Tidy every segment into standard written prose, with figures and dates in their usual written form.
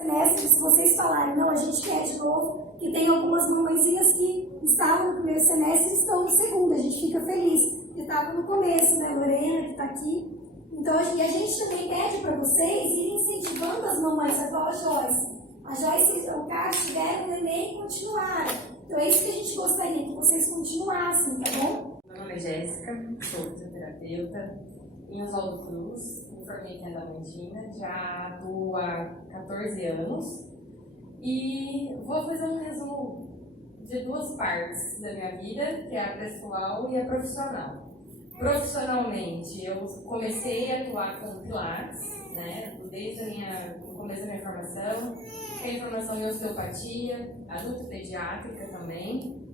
Semestre, se vocês falarem, não, a gente quer de novo, que tem algumas mamãezinhas que estavam no primeiro semestre e estão no segundo, a gente fica feliz, que estava no começo, né, Lorena, que está aqui. Então, e a gente também pede para vocês irem incentivando as mamães, igual a Joyce. A Joyce e o Cássio tiveram o neném e continuaram. Então, é isso que a gente gostaria, que vocês continuassem, tá bom? Meu nome é Jéssica, sou fisioterapeuta em Oswaldo Cruz, me formei aqui em Adamantina, já atuo há 14 anos e vou fazer um resumo de duas partes da minha vida, que é a pessoal e a profissional. Profissionalmente, eu comecei a atuar com Pilates, né, desde o começo da minha formação, tenho formação em osteopatia, adulto pediátrica também,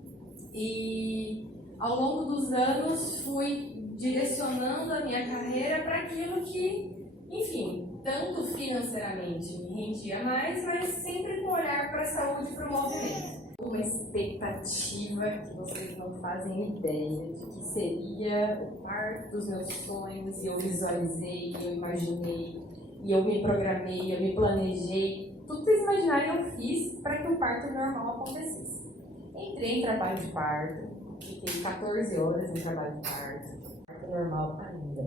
e ao longo dos anos fui direcionando a minha carreira para aquilo que, enfim, tanto financeiramente me rendia mais, mas sempre com olhar para a saúde e para o movimento. Uma expectativa que vocês não fazem ideia de que seria o parto dos meus sonhos, e eu visualizei, eu imaginei, e eu me programei, eu me planejei. Tudo que vocês imaginarem eu fiz para que o parto normal acontecesse. Entrei em trabalho de parto, fiquei 14 horas em trabalho de parto normal ainda.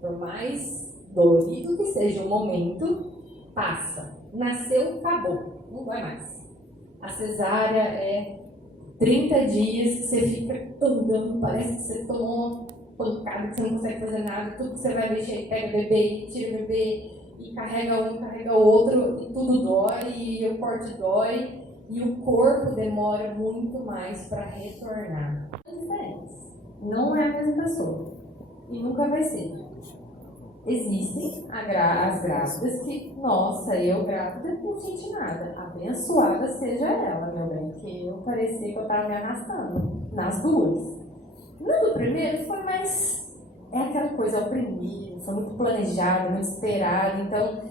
Por mais dolorido que seja o momento, passa. Nasceu, acabou. Não vai mais. A cesárea é 30 dias que você fica andando, parece que você tomou uma pancada, que você não consegue fazer nada, tudo que você vai mexer, pega o bebê, tira o bebê, e carrega um, carrega o outro, e tudo dói, e o corte dói, e o corpo demora muito mais para retornar. É diferente. Não é a mesma pessoa. E nunca vai ser. Existem as grávidas que, nossa, eu grávida não senti nada. Abençoada seja ela, meu bem, porque eu parecia que eu estava me arrastando nas duas. No do primeiro foi mais, é aquela coisa, o primeiro, foi muito planejado, muito esperado, então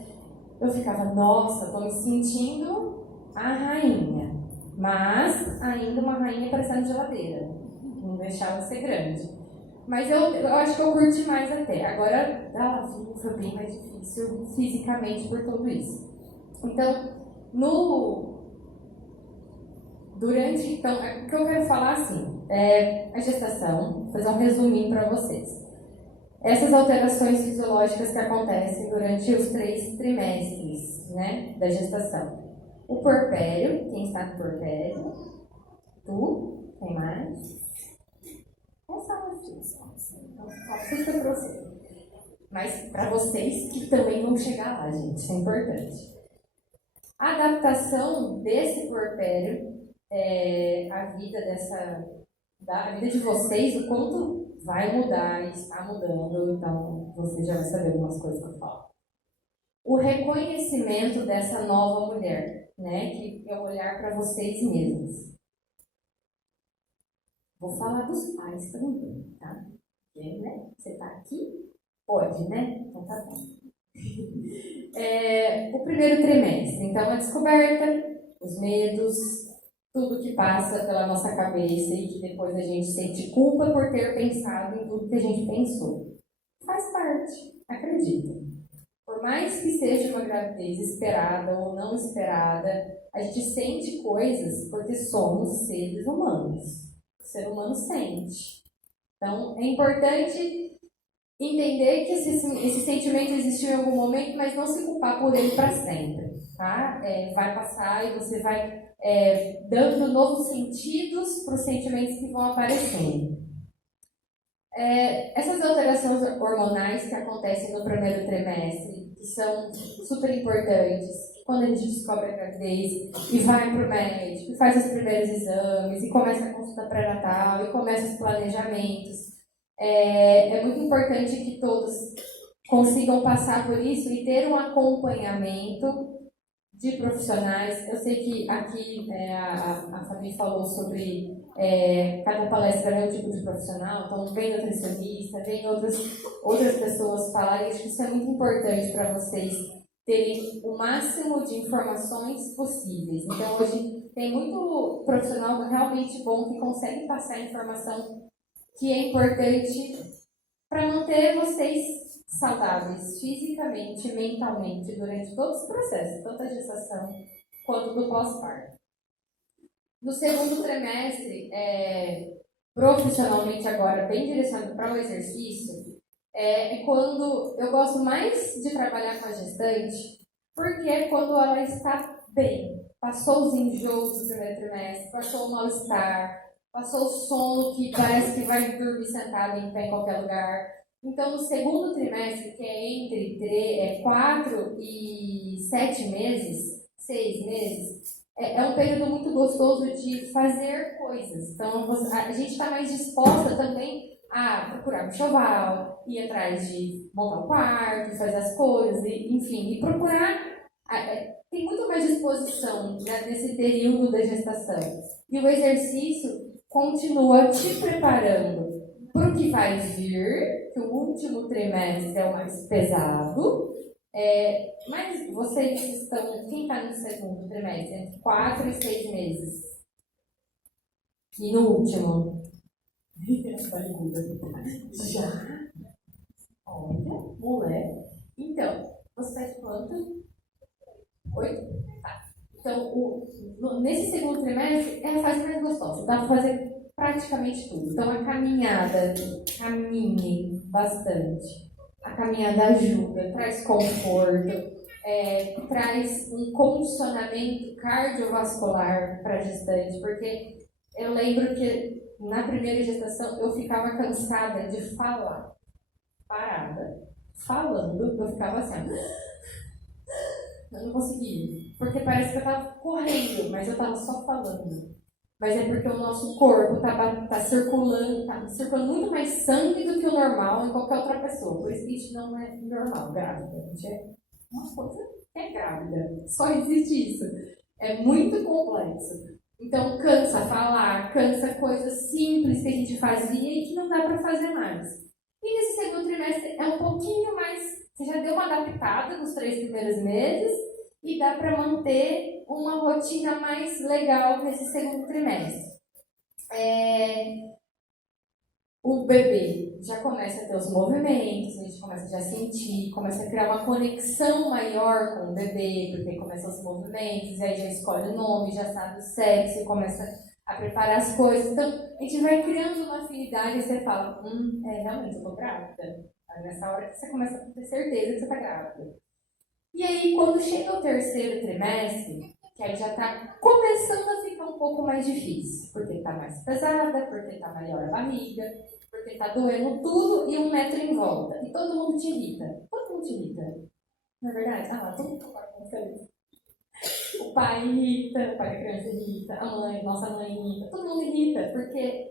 eu ficava, nossa, estou me sentindo a rainha, mas ainda uma rainha parecendo geladeira, não deixava de ser grande. Mas eu acho que eu curti mais até. Agora, a vida foi bem mais difícil fisicamente por tudo isso. Então, então, o que eu quero falar assim, é a gestação, vou fazer um resuminho para vocês. Essas alterações fisiológicas que acontecem durante os 3 trimestres, né, da gestação. O puerpério, quem está no puerpério? Tu? Quem mais? Essa é uma então, só fica para você. Mas para vocês que também vão chegar lá, gente, isso é importante. A adaptação desse puerpério, a vida da vida de vocês, o quanto vai mudar e está mudando, então você já vai saber algumas coisas que eu falo. O reconhecimento dessa nova mulher, né, que é olhar para vocês mesmos. Vou falar dos pais também, tá? Porque, né? Você tá aqui? Pode, né? Então tá bom. O primeiro trimestre. Então, a descoberta, os medos, tudo que passa pela nossa cabeça e que depois a gente sente culpa por ter pensado em tudo que a gente pensou. Faz parte, acredita. Por mais que seja uma gravidez esperada ou não esperada, a gente sente coisas porque somos seres humanos. O ser humano sente. Então, é importante entender que esse sentimento existiu em algum momento, mas não se culpar por ele para sempre. Tá? Vai passar e você vai dando novos sentidos para os sentimentos que vão aparecendo. Essas alterações hormonais que acontecem no primeiro trimestre, que são super importantes, quando a gente descobre a gravidez e vai para o médico, e faz os primeiros exames, e começa a consulta pré-natal, e começa os planejamentos. É muito importante que todos consigam passar por isso e ter um acompanhamento de profissionais. Eu sei que aqui a Fabi falou sobre cada palestra é um tipo de profissional, então vem nutricionista, vem outras pessoas falarem. Acho que isso é muito importante para vocês terem o máximo de informações possíveis. Então, hoje tem muito profissional realmente bom que consegue passar informação que é importante para manter vocês saudáveis fisicamente, mentalmente, durante todo esse processo, tanto a gestação quanto do pós-parto. No segundo trimestre, profissionalmente agora, bem direcionado para o exercício, é quando eu gosto mais de trabalhar com a gestante, porque é quando ela está bem. Passou os enjoos do primeiro trimestre, passou o mal-estar, passou o sono que parece que vai dormir sentado em pé em qualquer lugar. Então, no segundo trimestre, que é entre 4 e 7 meses, 6 meses, é um período muito gostoso de fazer coisas. Então, a gente está mais disposta também a procurar um enxoval, ir atrás de montar um quarto, fazer as coisas, enfim, e procurar. Tem muito mais disposição, né, nesse período da gestação. E o exercício continua te preparando para o que vai vir, que o último trimestre é o mais pesado. Mas vocês estão, quem está no segundo trimestre, entre 4 e 6 meses? E no último? Já? Olha, moleque. Então, você está de quanto? 8? Tá. Então, nesse segundo trimestre é a fase mais gostosa. Dá para fazer praticamente tudo. Então, a caminhada, caminhe bastante. A caminhada ajuda, traz conforto, traz um condicionamento cardiovascular para a gestante, porque eu lembro que na primeira gestação eu ficava cansada de falar, parada, falando, eu ficava assim, eu não conseguia, porque parece que eu estava correndo, mas eu estava só falando. Mas é porque o nosso corpo tá circulando muito mais sangue do que o normal em qualquer outra pessoa. Por isso que isso não é normal, grávida. A gente é uma coisa que é grávida. Só existe isso. É muito complexo. Então cansa falar, cansa coisas simples que a gente fazia e que não dá para fazer mais. E nesse segundo trimestre é um pouquinho mais. Você já deu uma adaptada nos 3 primeiros meses e dá para manter uma rotina mais legal nesse segundo trimestre. O bebê já começa a ter os movimentos, a gente começa já a sentir, começa a criar uma conexão maior com o bebê, porque começam os movimentos, e aí já escolhe o nome, já sabe o sexo, começa a preparar as coisas. Então, a gente vai criando uma afinidade e você fala, realmente, eu tô grávida. Aí nessa hora que você começa a ter certeza que você tá grávida. E aí, quando chega o terceiro trimestre, que aí já está começando a ficar um pouco mais difícil, porque está mais pesada, porque está maior a barriga, porque está doendo tudo e 1 metro em volta. E todo mundo te irrita. Todo mundo te irrita. Não é verdade? Todo mundo concorda com isso. O pai irrita, o pai da criança irrita, a mãe, nossa mãe irrita, todo mundo irrita, porque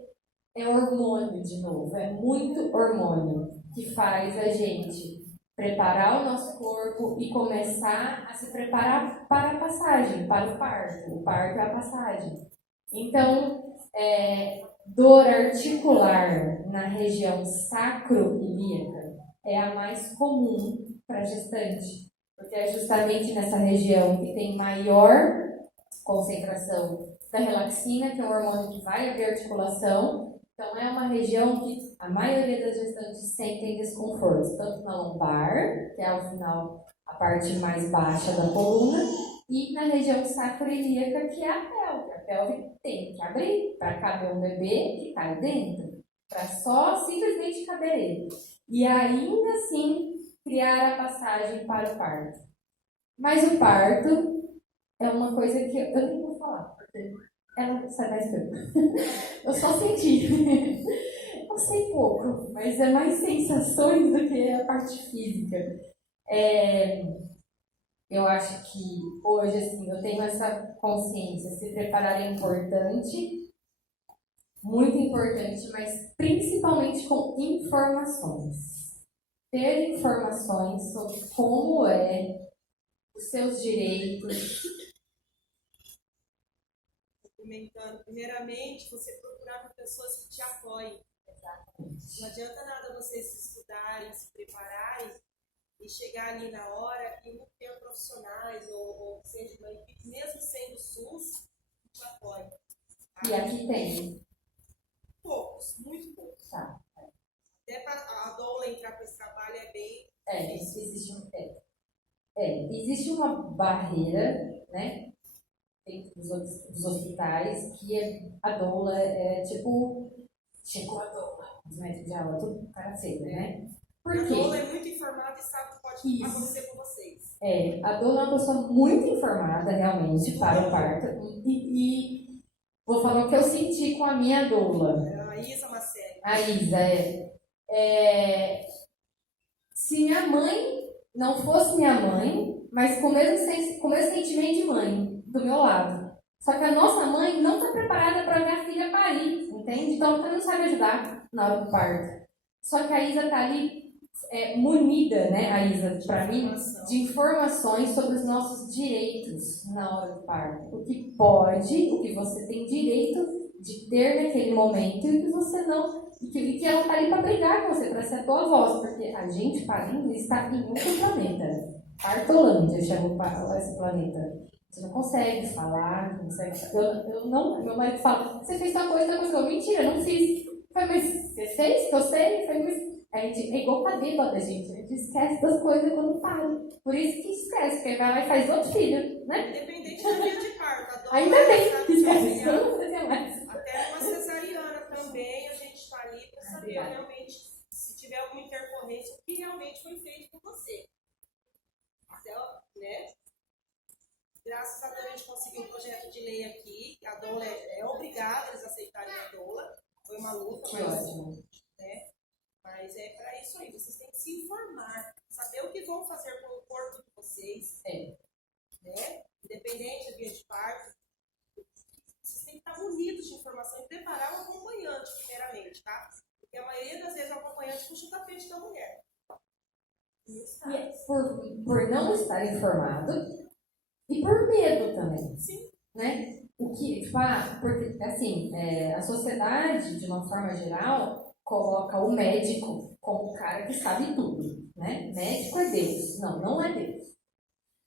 é hormônio de novo, é muito hormônio que faz a gente preparar o nosso corpo e começar a se preparar para a passagem, para o parto. O parto é a passagem. Então, dor articular na região sacroiliaca é a mais comum para gestante, porque é justamente nessa região que tem maior concentração da relaxina, que é um hormônio que vai abrir a articulação. Então, é uma região que a maioria das gestantes sentem desconforto, tanto na lombar, que é ao final a parte mais baixa da coluna, e na região sacroiliaca, que é a pelve. A pelve tem que abrir para caber um bebê que cai dentro, para só simplesmente caber ele. E ainda assim criar a passagem para o parto. Mas o parto é uma coisa que eu nem vou falar, porque ela sabe mais que eu. Eu só senti. Eu sei pouco, mas é mais sensações do que a parte física. Eu acho que hoje, assim, eu tenho essa consciência. Se preparar é importante, muito importante, mas principalmente com informações. Ter informações sobre como é os seus direitos. Documentando, primeiramente, você procurar por pessoas que te apoiem. Não adianta nada vocês estudarem, se prepararem e chegar ali na hora e não ter profissionais ou seja, uma equipe, mesmo sendo SUS, que te apoie. E aqui tem. Poucos, muito poucos. Tá. Até para a doula entrar para esse trabalho é bem. Existe uma barreira, né? Dentro dos hospitais, que a doula é tipo. Chegou a doula. Os médicos de aula, tudo cara cedo, né? Por A quê? doula é muito informada e sabe o que pode acontecer com vocês. A doula é uma pessoa muito informada, realmente, para o parto. E vou falar o que eu senti com a minha doula. A Isa Macelli. A Isa, se minha mãe não fosse minha mãe, mas com o mesmo sentimento de mãe do meu lado. Só que a nossa mãe não está preparada para minha filha parir, entende? Então ela não sabe ajudar na hora do parto. Só que a Isa está ali munida, né, a Isa, para mim, de informações sobre os nossos direitos na hora do parto. O que pode, o que você tem direito de ter naquele momento e o que você não. E que ela está ali para brigar com você, para ser a tua voz, porque a gente parindo está em outro planeta. Partolândia chama esse planeta. Você não consegue falar, não consegue. Meu marido fala, você fez tal coisa, eu mentira, eu não fiz. Falei, mas você fez? Que eu sei? Falei, mas a gente é igual pra bêbada, gente. A gente esquece das coisas quando para. Por isso que esquece, porque vai lá e faz outro filho, né? Independente do dia de parto. Ainda bem que esquece, eu não vou fazer mais. Até uma cesariana também, a gente está ali para saber realmente, se tiver alguma intercorrência, o que realmente foi feito por você. Então, né? Graças a Deus a gente conseguiu um projeto de lei aqui, a doula é obrigada eles aceitarem a doula. Foi uma luta, mas é para isso aí. Vocês têm que se informar, saber o que vão fazer com o corpo de vocês. Né? Independente do dia de parto, vocês têm que estar munidos de informação e preparar o acompanhante, primeiramente, tá? Porque a maioria das vezes o acompanhante puxa o tapete da mulher. Por não estar informado e por medo também. Sim. Né? O que, porque assim, a sociedade, de uma forma geral, coloca o médico como o cara que sabe tudo, né? Médico é Deus. Não é Deus.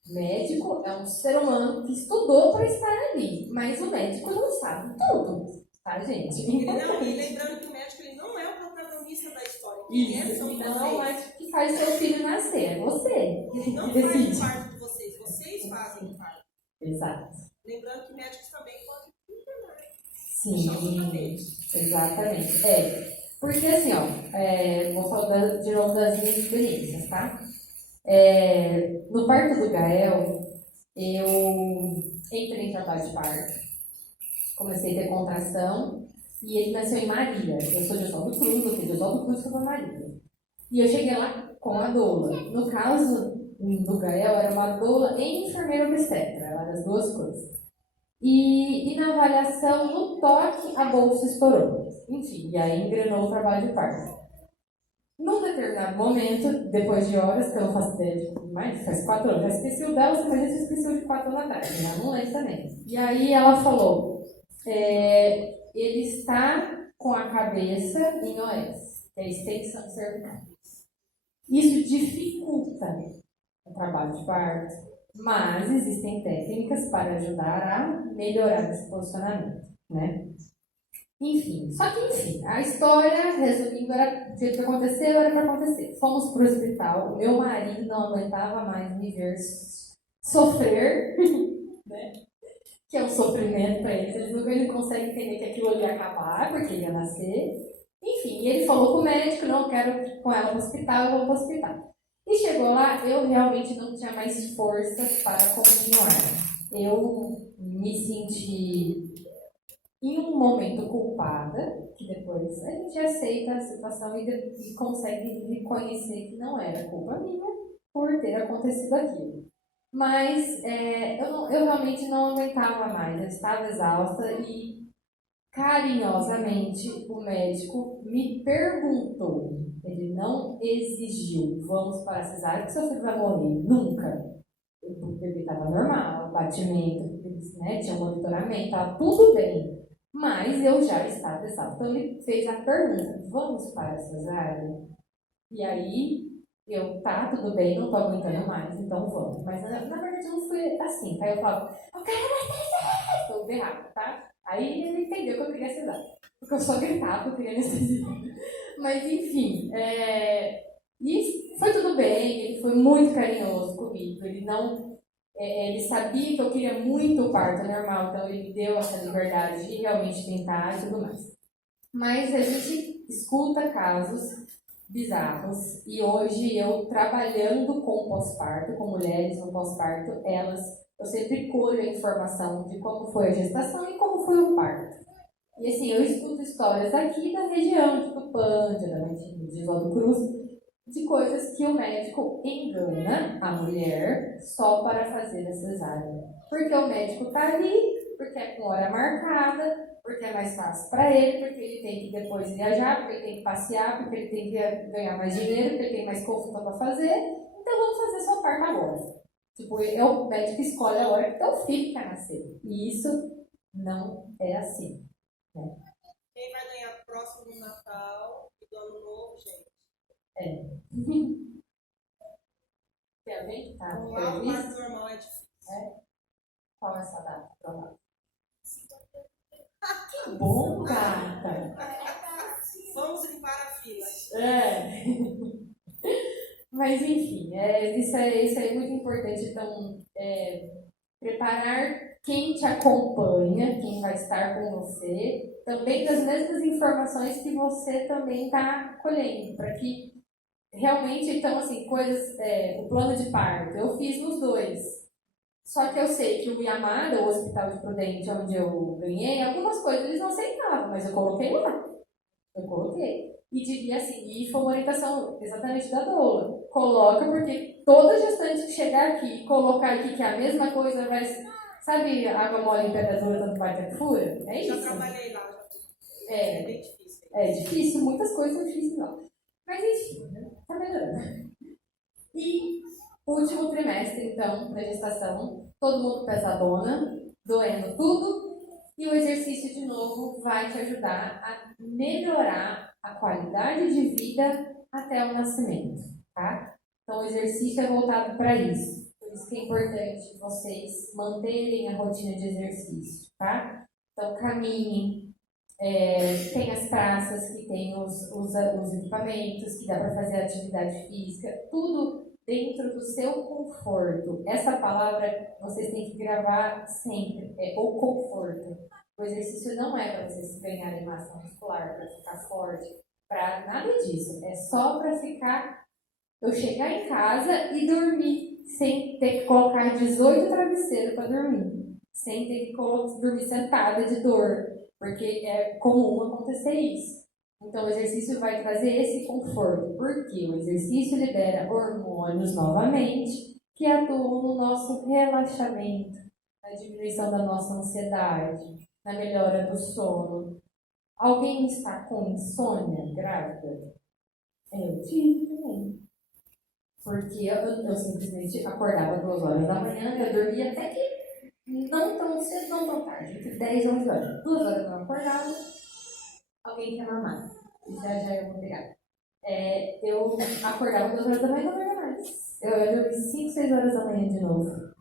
Médico é um ser humano que estudou para estar ali, mas o médico não sabe tudo, tá, gente? E lembrando que o médico ele não é o protagonista da história. Isso, não é o médico que faz seu filho nascer, é você. Ele não faz parte de vocês, vocês fazem parte. Exato. Lembrando que médicos também podem internar. Sim, exatamente. Porque assim, vou falar de novo das minhas experiências, tá? No parto do Gael, eu entrei em trabalho de parto, comecei a ter contração e ele nasceu em Marília. Eu sou de Oswaldo Cruz, eu de Oswaldo Cruz para Marília. E eu cheguei lá com a doula. No caso do Gael, era uma doula e enfermeira obstetra, eram as duas coisas. E na avaliação, no toque, a bolsa estourou. Enfim, e aí engrenou o trabalho de parto. Num determinado momento, depois de horas, que eu não faço ideia de mais, faz 4 anos, já esqueci o dela, mas já esqueci o de 4 anos atrás, né? Não lembro também. E aí ela falou, ele está com a cabeça em OS, que é extensão cervical. Isso dificulta o trabalho de parto, mas existem técnicas para ajudar a melhorar esse posicionamento, né? Enfim, a história, resumindo, era o que aconteceu, era para acontecer. Fomos para o hospital, o meu marido não aguentava mais me ver sofrer, né? Que é um sofrimento para eles, ele não conseguem entender que aquilo ia acabar, porque ia nascer. Enfim, ele falou com o médico, não quero ir com ela para o hospital, eu vou para o hospital. E chegou lá, eu realmente não tinha mais forças para continuar. Eu me senti em um momento culpada, que depois a gente aceita a situação e consegue reconhecer que não era culpa minha por ter acontecido aquilo. Mas eu realmente não aguentava mais, eu estava exausta e carinhosamente o médico me perguntou, ele não exigiu, vamos para a cesárea que seu filho vai morrer, nunca. O bebê estava normal, batimento, né, tinha monitoramento, estava tudo bem. Mas eu já estava exausta. Então ele fez a pergunta: vamos para a cesárea? E aí tá, tudo bem, não tô aguentando mais, então vamos. Mas na verdade não foi assim, tá? Eu falava: eu quero mais cesárea! Tô berrado, tá? Aí ele entendeu que eu queria cesárea. Porque eu só gritava que eu queria anestesia. Mas enfim, e foi tudo bem, ele foi muito carinhoso comigo. Ele não. Ele sabia que eu queria muito o parto normal, então ele me deu essa liberdade de realmente tentar e tudo mais. Mas a gente escuta casos bizarros e hoje eu trabalhando com pós-parto, com mulheres no pós-parto, eu sempre colho a informação de como foi a gestação e como foi o parto. E assim, eu escuto histórias aqui da região, de Tupã, de Oswaldo Cruz, de coisas que o médico engana a mulher só para fazer a cesárea. Porque o médico está ali, porque é com hora marcada, porque é mais fácil para ele, porque ele tem que depois viajar, porque ele tem que passear, porque ele tem que ganhar mais dinheiro, porque ele tem mais consulta para fazer. Então vamos fazer sua parte agora. Tipo, o médico escolhe a hora que teu filho quer nascer. E isso não é assim. Né? Quem vai ganhar próximo do Natal e do Ano Novo, gente? Tem alguém que tá O parto normal é difícil. Qual é essa data? Que bom, gata! Vamos limpar a fila. Mas enfim, isso é muito importante. Então, preparar quem te acompanha, quem vai estar com você, também das mesmas informações que você também está colhendo, para que realmente, então, assim, coisas, o plano de parto, eu fiz nos dois. Só que eu sei que o Yamada, o Hospital de Prudente, onde eu ganhei, algumas coisas eles não aceitavam, mas eu coloquei lá. Eu coloquei. E assim, e foi uma orientação exatamente da doula. Coloca, porque toda gestante que chegar aqui e colocar aqui que é a mesma coisa vai. Sabe, água mole em pedra dura, tanto bate até fura? É isso. Já trabalhei lá. É bem difícil. É difícil, muitas coisas são difíceis lá. Mas enfim, tá melhorando. E último trimestre, então, da gestação, todo mundo pesadona, doendo tudo, e o exercício, de novo, vai te ajudar a melhorar a qualidade de vida até o nascimento, tá? Então, o exercício é voltado para isso. Por isso que é importante vocês manterem a rotina de exercício, tá? Então, caminhem. Tem as praças que tem os equipamentos, que dá para fazer atividade física, tudo dentro do seu conforto. Essa palavra vocês têm que gravar sempre, o conforto. O exercício não é para vocês ganharem massa muscular, para ficar forte, para nada disso. É só para eu chegar em casa e dormir, sem ter que colocar 18 travesseiros para dormir, sem ter que dormir sentada de dor, porque é comum acontecer isso. Então, o exercício vai trazer esse conforto, porque o exercício libera hormônios novamente, que atuam no nosso relaxamento, na diminuição da nossa ansiedade, na melhora do sono. Alguém está com insônia grávida? Eu tive também. Porque eu simplesmente acordava 2 horas da manhã, eu dormia até que não tão cedo, não tão tarde, entre 10 e 11 horas. 2 horas eu acordava, alguém quer mamar. Já eu vou pegar. Eu acordava 2 horas da manhã e não dormia mais. Eu ia dormir 5, 6 horas da manhã de novo.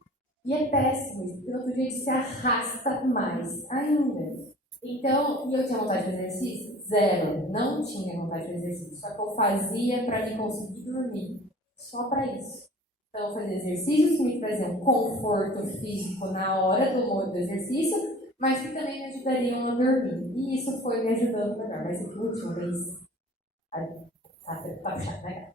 E é péssimo isso, porque no outro dia a gente se arrasta mais ainda. Então, e eu tinha vontade de exercício? Zero. Não tinha vontade de exercício. Só que eu fazia para me conseguir dormir. Só para isso. Então, fazer exercícios que me traziam conforto físico na hora do exercício, mas que também me ajudariam a dormir. E isso foi me ajudando melhor. Mas esse último vez, tá puxado, né?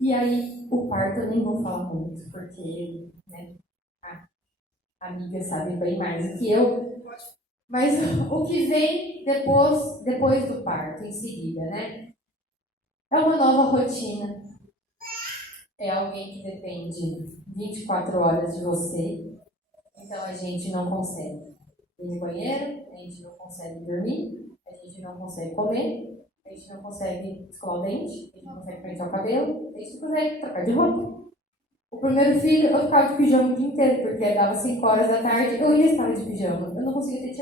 E aí, o parto eu nem vou falar muito, porque, né, a amiga sabe bem mais do que eu. Mas o que vem depois do parto, em seguida, né? É uma nova rotina. É alguém que depende 24 horas de você. Então a gente não consegue ir no banheiro, a gente não consegue dormir, a gente não consegue comer, a gente não consegue escovar o dente, a gente não consegue pentear o cabelo, a gente não consegue trocar de roupa. O primeiro filho, eu ficava de pijama o dia inteiro, porque dava 5 horas da tarde, eu ia estar de pijama. Eu não conseguia ter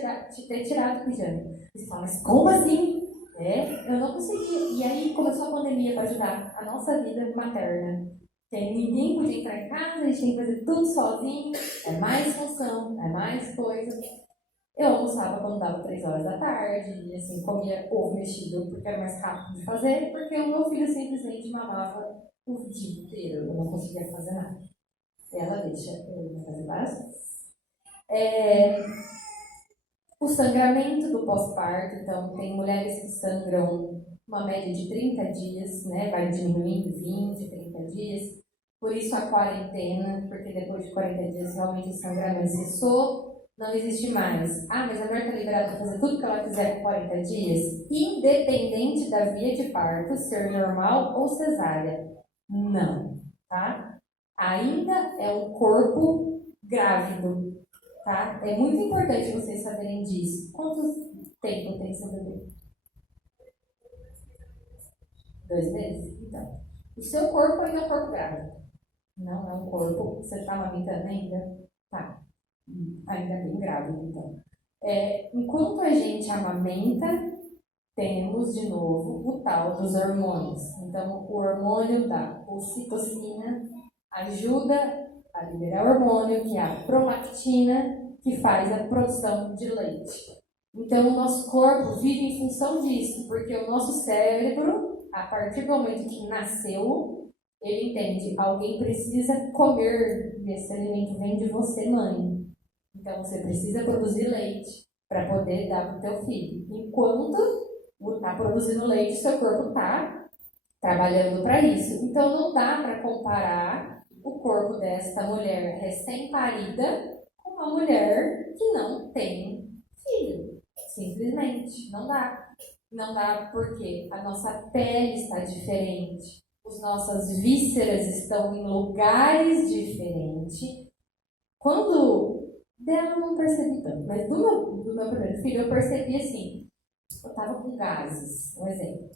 tirado o pijama. Você fala, mas como assim? Eu não conseguia. E aí começou a pandemia para ajudar a nossa vida materna. Ninguém podia entrar em casa, a gente tinha que fazer tudo sozinho, é mais função, é mais coisa. Eu almoçava quando dava 3 horas da tarde, e assim, comia ovo mexido, porque era mais rápido de fazer, porque o meu filho simplesmente mamava o dia inteiro, eu não conseguia fazer nada. Ela deixa eu fazer várias coisas. O sangramento do pós-parto, então, tem mulheres que sangram uma média de 30 dias, né? Vai diminuindo 20, 30 dias. Por isso a quarentena, porque depois de 40 dias realmente o sangramento cessou, não existe mais. Mas a mulher está liberada para fazer tudo que ela quiser com 40 dias, independente da via de parto ser normal ou cesárea. Não, tá? Ainda é um corpo grávido. Tá? É muito importante vocês saberem disso. Quanto tempo tem seu bebê? 2 meses? Então, o seu corpo ainda é um corpo grávido. Não é um corpo. Você está amamentando ainda? Tá. Ainda bem grávido, então. Enquanto a gente amamenta, temos de novo o tal dos hormônios. Então, o hormônio da ocitocina ajuda a liberar hormônio, que é a prolactina, que faz a produção de leite. Então, o nosso corpo vive em função disso, porque o nosso cérebro, a partir do momento que nasceu, ele entende, alguém precisa comer, e esse alimento vem de você, mãe. Então, você precisa produzir leite para poder dar para o teu filho. Enquanto está produzindo leite, seu corpo está trabalhando para isso. Então, não dá para comparar o corpo desta mulher recém-parida com uma mulher que não tem filho. Simplesmente, não dá. Não dá porque a nossa pele está diferente, as nossas vísceras estão em lugares diferentes. Quando dela eu não percebi tanto, mas do meu primeiro filho eu percebi assim, eu estava com gases, um exemplo.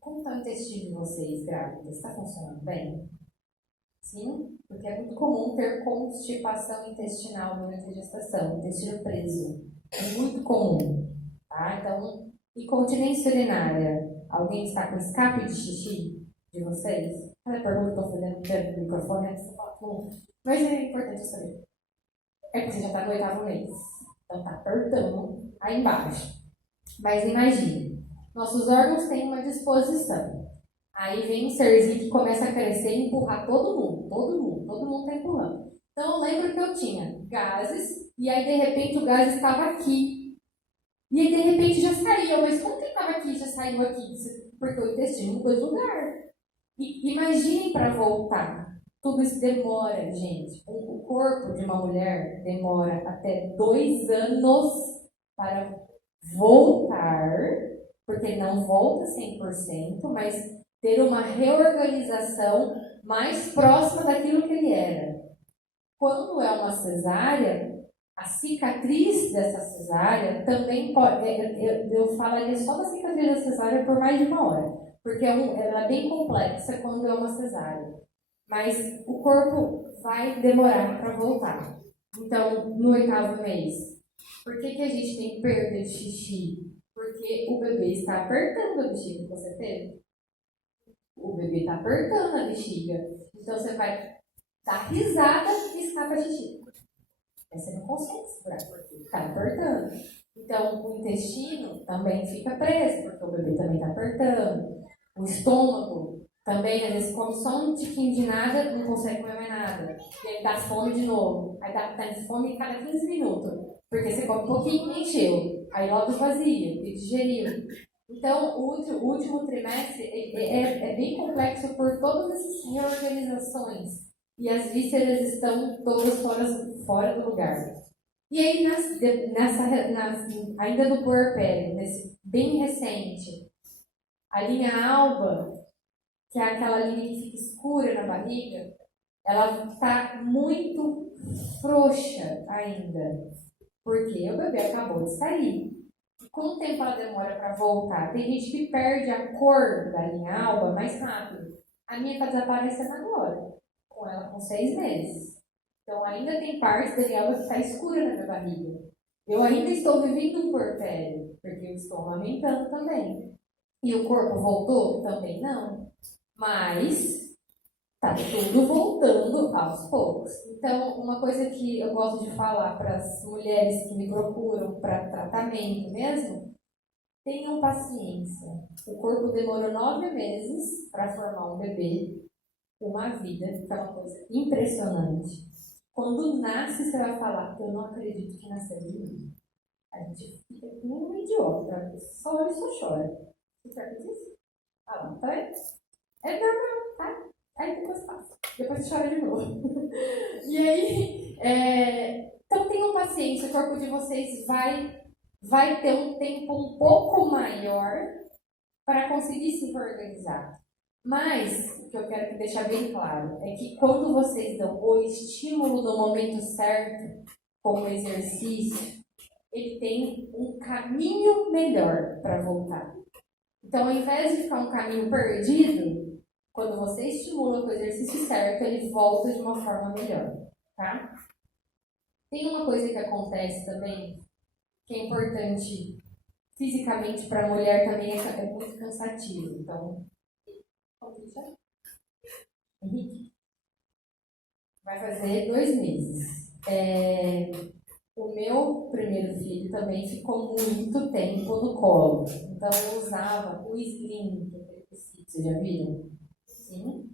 Como está o intestino de vocês, grávidas? Está funcionando bem? Sim, porque é muito comum ter constipação intestinal durante a gestação, intestino preso. É muito comum, tá? Então, incontinência urinária. Alguém está com escape de xixi de vocês? Cada pergunta que eu estou fazendo perto do microfone, você fala, mas é importante eu saber. É porque você já está no 8º mês. Então, está apertando aí embaixo. Mas imagine, nossos órgãos têm uma disposição. Aí vem um serzinho que começa a crescer e empurrar todo mundo está empurrando. Então eu lembro que eu tinha gases, e aí de repente o gás estava aqui. E aí de repente já saiu, mas como que estava aqui e já saiu aqui? Porque o intestino mudou de lugar. E imaginem para voltar. Tudo isso demora, gente. O corpo de uma mulher demora até 2 anos para voltar, porque não volta 100%, mas ter uma reorganização mais próxima daquilo que ele era. Quando é uma cesárea, a cicatriz dessa cesárea também pode... Eu falaria só da cicatriz da cesárea por mais de 1 hora, porque ela é bem complexa quando é uma cesárea. Mas o corpo vai demorar para voltar. Então, no 8º mês, por que a gente tem perda de xixi? Porque o bebê está apertando a bexiga que você teve. O bebê está apertando a bexiga. Então você vai dar risada e escapa xixi. Aí você não consegue segurar, porque está apertando. Então o intestino também fica preso, porque o bebê também está apertando. O estômago também, às vezes, come só um tiquinho de nada, não consegue comer mais nada. E aí dá fome de novo. Aí dá fome cada 15 minutos. Porque você come um pouquinho e encheu. Aí logo esvazia, e digeriu. Então, o último trimestre é bem complexo por todas essas reorganizações. E as vísceras estão todas fora do lugar. E aí, ainda no puerpério, nesse bem recente, a linha alba, que é aquela linha que fica escura na barriga, ela está muito frouxa ainda. Porque o bebê acabou de sair. quanto tempo ela demora para voltar? Tem gente que perde a cor da linha alba mais rápido. A minha está desaparecendo agora, com ela com 6 meses. Então ainda tem parte da linha alba que está escura na minha barriga. Eu ainda estou vivendo um puerpério, porque eu estou amamentando também. E o corpo voltou? Também não. Mas tá tudo voltando aos poucos. Então, uma coisa que eu gosto de falar para as mulheres que me procuram para tratamento mesmo, tenham paciência. O corpo demorou 9 meses para formar um bebê, uma vida, que é uma coisa impressionante. Quando nasce, você vai falar, eu não acredito que nasceu de mim. A gente fica como um idiota, só olha e só chora. Você acredita? Ah, não, tá vendo? É normal, tá? Aí depois passa. Depois chora de novo. E aí, então tenham paciência, o corpo de vocês vai ter um tempo um pouco maior para conseguir se reorganizar. Mas, o que eu quero deixar bem claro é que quando vocês dão o estímulo no momento certo, como exercício, ele tem um caminho melhor para voltar. Então, ao invés de ficar um caminho perdido, quando você estimula com o exercício certo, ele volta de uma forma melhor, tá? Tem uma coisa que acontece também, que é importante fisicamente para a mulher também, é muito cansativo. Então, como que chama? Henrique? Vai fazer 2 meses. O meu primeiro filho também ficou muito tempo no colo. Então, eu usava o Slim, que é aquele tecido, vocês já viram? Sim.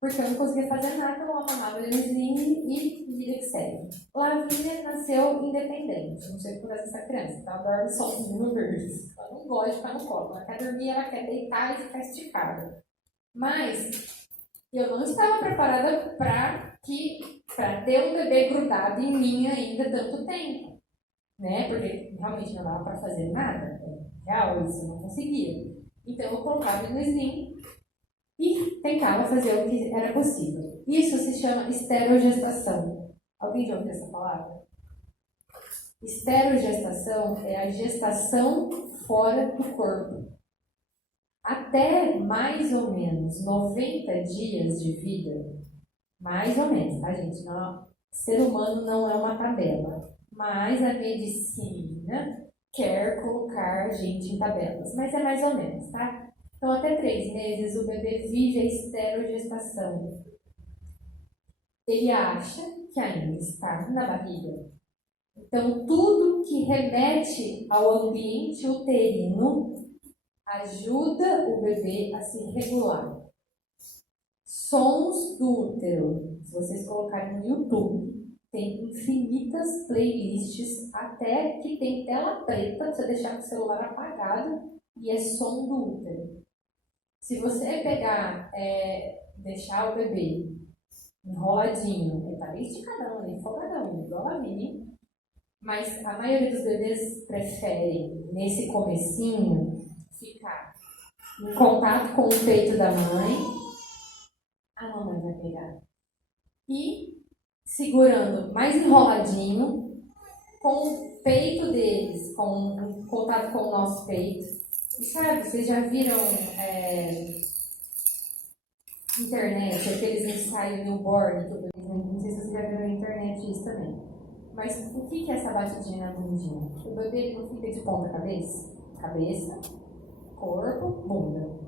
Porque eu não conseguia fazer nada, eu amava ele no Slim e vida que segue. Lavínia nasceu independente, não sei por essa criança, ela dorme sozinha no berço. Ela não gosta de ficar no colo, ela quer dormir, ela quer deitar e ficar esticada. Mas eu não estava preparada para ter um bebê grudado em mim ainda tanto tempo, né? Porque realmente não dava para fazer nada, real isso, eu não conseguia. Então eu colocava ele no Slim e tentava fazer o que era possível. Isso se chama esterogestação. Alguém já ouviu essa palavra? Esterogestação é a gestação fora do corpo. Até mais ou menos 90 dias de vida, mais ou menos, tá, gente? Não, ser humano não é uma tabela, mas a medicina quer colocar a gente em tabelas, mas é mais ou menos, tá? Então, até 3 meses, o bebê vive a esterogestação. Ele acha que ainda está na barriga. Então, tudo que remete ao ambiente uterino ajuda o bebê a se regular. Sons do útero. Se vocês colocarem no YouTube, tem infinitas playlists, até que tem tela preta, para você deixar com o celular apagado, e é som do útero. Se você pegar, deixar o bebê enroladinho, ele tá bem esticadão, ele folgadão, igual a mim, mas a maioria dos bebês preferem, nesse comecinho, ficar em contato com o peito da mãe, a mamãe vai pegar, e segurando mais enroladinho, com o peito deles, com contato com o nosso peito. E sabe, vocês já viram internet, aqueles ensaios newborn, não sei se vocês já viram na internet isso também. Mas o que é essa batidinha na bundinha? O bebê ele não fica de ponta cabeça? Cabeça, corpo, bunda.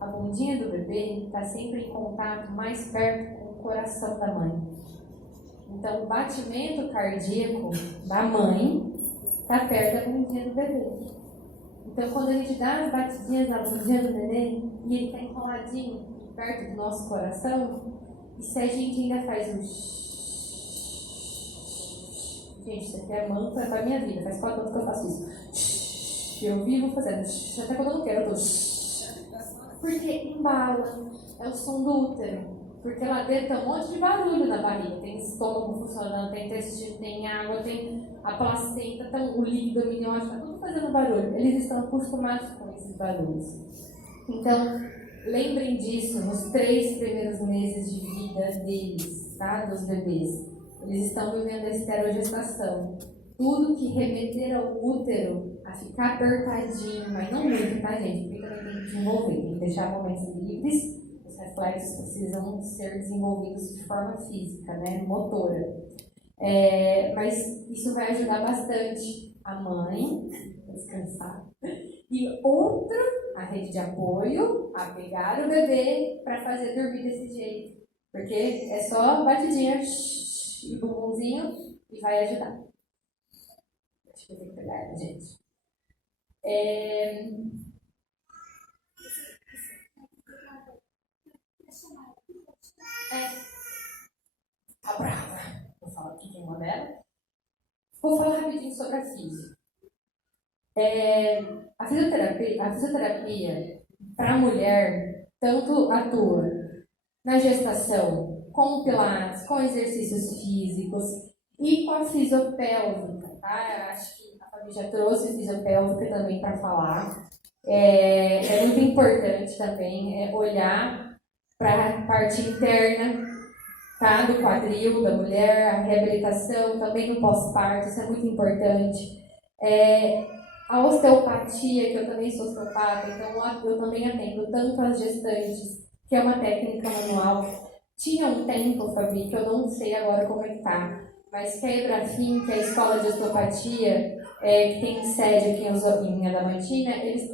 A bundinha do bebê está sempre em contato mais perto com o coração da mãe. Então, o batimento cardíaco da mãe está perto da bundinha do bebê. Então, quando a gente dá as batidinhas na bundinha do neném e ele está enroladinho perto do nosso coração, e se a gente ainda faz um gente, isso aqui é mantra da minha vida, faz 4 anos que eu faço isso. Eu vivo fazendo até quando eu não quero, eu tô porque embala, é o som do útero. Porque lá dentro tem um monte de barulho na barriga. Tem estômago funcionando, tem intestino, tem água, tem a placenta, tem o líquido amniótico, tá tudo fazendo barulho. Eles estão acostumados com esses barulhos. Então, lembrem disso nos 3 primeiros meses de vida deles, tá? Dos bebês. Eles estão vivendo a esterogestação. tudo que remeter ao útero a ficar apertadinho, mas não muito, tá, gente? Porque também tem que desenvolver, tem que deixar momentos livres. Os reflexos precisam ser desenvolvidos de forma física, né, motora. Mas isso vai ajudar bastante a mãe a descansar. E outra, a rede de apoio, a pegar o bebê para fazer dormir desse jeito. Porque é só batidinha e bumbumzinho e vai ajudar. Acho que eu tenho que pegar ela, gente. A brava. Vou falar aqui quem modela. Vou falar rapidinho sobre a física. A fisioterapia para a mulher tanto atua na gestação, com pilates, com exercícios físicos e com a fisiopélvica, tá? Eu acho que a Fabi já trouxe a fisiopélvica também para falar. É muito importante também olhar para a parte interna, tá? Do quadril da mulher, a reabilitação, também no pós-parto, isso é muito importante. A osteopatia, que eu também sou osteopata, então eu também atendo tanto as gestantes, que é uma técnica manual. Tinha um tempo, Fabi, que eu não sei agora como é que tá, mas que a Ebrafim, que é a escola de osteopatia, que tem sede aqui em Adamantina, eles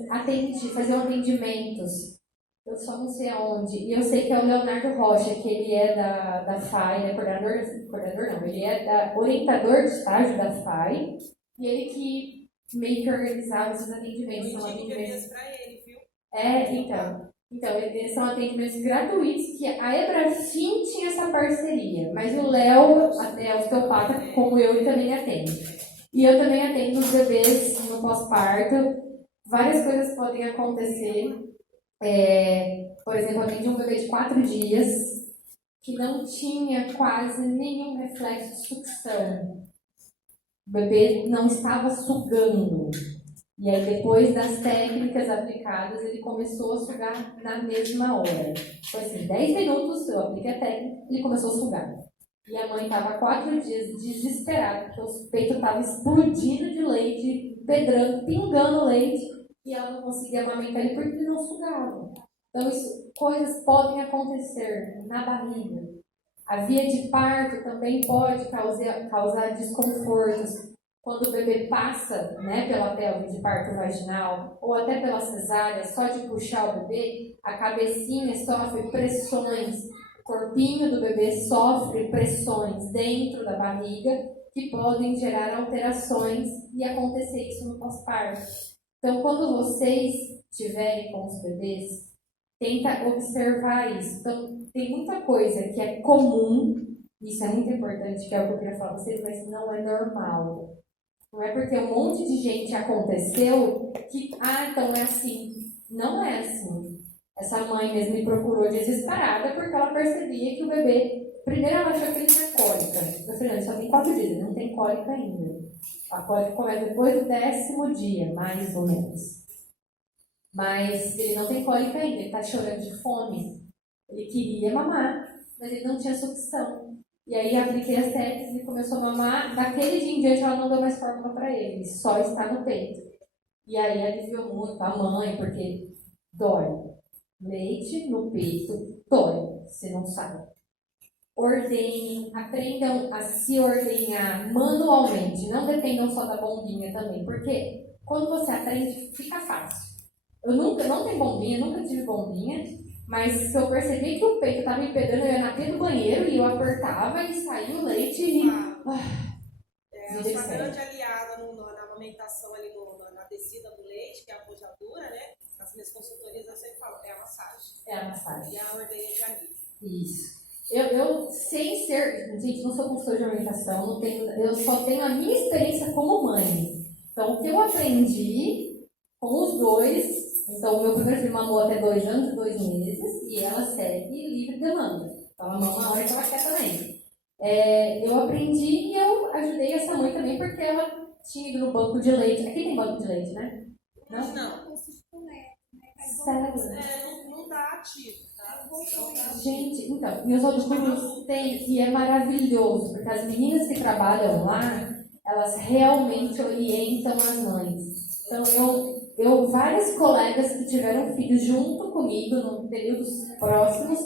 faziam atendimentos. Eu só não sei aonde. E eu sei que é o Leonardo Rocha, que ele é da FAI, né? Coordenador não, ele é orientador de estágio da FAI, e ele que meio que organizava esses atendimentos. São atendimentos para ele, viu? Então, eles são atendimentos gratuitos, que a Ebrafim tinha essa parceria, mas o Léo é osteopata, como eu, também atende. E eu também atendo os bebês no pós-parto. Várias coisas podem acontecer. Por exemplo, eu atendi um bebê de 4 dias que não tinha quase nenhum reflexo de sucção. O bebê não estava sugando. E aí, depois das técnicas aplicadas, ele começou a sugar na mesma hora. Foi assim, 10 minutos, eu apliquei a técnica, ele começou a sugar. E a mãe estava 4 dias desesperada, porque o peito estava explodindo de leite, pedrando, pingando leite, e ela não conseguia amamentar ele porque ele não sugava. Então, coisas podem acontecer na barriga. A via de parto também pode causar desconfortos. Quando o bebê passa, né, pela pelve de parto vaginal ou até pela cesárea, só de puxar o bebê, a cabecinha sofre pressões, o corpinho do bebê sofre pressões dentro da barriga que podem gerar alterações e acontecer isso no pós-parto. Então, quando vocês estiverem com os bebês, tenta observar isso. Então, tem muita coisa que é comum, isso é muito importante, que é o que eu queria falar para vocês, mas não é normal. Não é porque um monte de gente aconteceu que, então é assim. Não é assim. Essa mãe mesmo me procurou desesperada porque ela percebia que o bebê... Primeiro ela achou que ele tinha cólica. Eu falei, não, ele só tem 4 dias, ele não tem cólica ainda. A cólica começa depois do 10º dia, mais ou menos. Mas ele não tem cólica ainda, ele está chorando de fome. Ele queria mamar, mas ele não tinha sucção. E aí apliquei as técnicas e começou a mamar. Daquele dia em diante ela não deu mais fórmula para ele, só está no peito. E aí aliviou muito a mãe, porque dói. Leite no peito dói, você não sabe. Ordenhem, aprendam a se ordenhar manualmente, não dependam só da bombinha também, porque quando você aprende, fica fácil. Eu não tenho bombinha, nunca tive bombinha, mas se eu percebi que o peito estava me pegando, eu ia na pia do banheiro e eu apertava e saía o leite e... Uma grande aliada na amamentação ali na descida do leite, que é a pojadura, né? Nas minhas consultorias eu sempre falo, é a massagem. É a massagem. E a ordenha de alívio. Isso. Eu sem ser, gente, não sou consultora de alimentação, eu só tenho a minha experiência como mãe. Então, o que eu aprendi com os dois, então o meu primeiro filho mamou até 2 anos e 2 meses, e ela segue livre demanda. Então, ela mama a hora que ela quer também. Eu aprendi e eu ajudei essa mãe também, porque ela tinha ido no banco de leite. Aqui tem banco de leite, né? Não? Sério? Não está ativo. Gente, então, meus alunos têm, e é maravilhoso, porque as meninas que trabalham lá, elas realmente orientam as mães. Então, várias colegas que tiveram filhos junto comigo, em períodos próximos,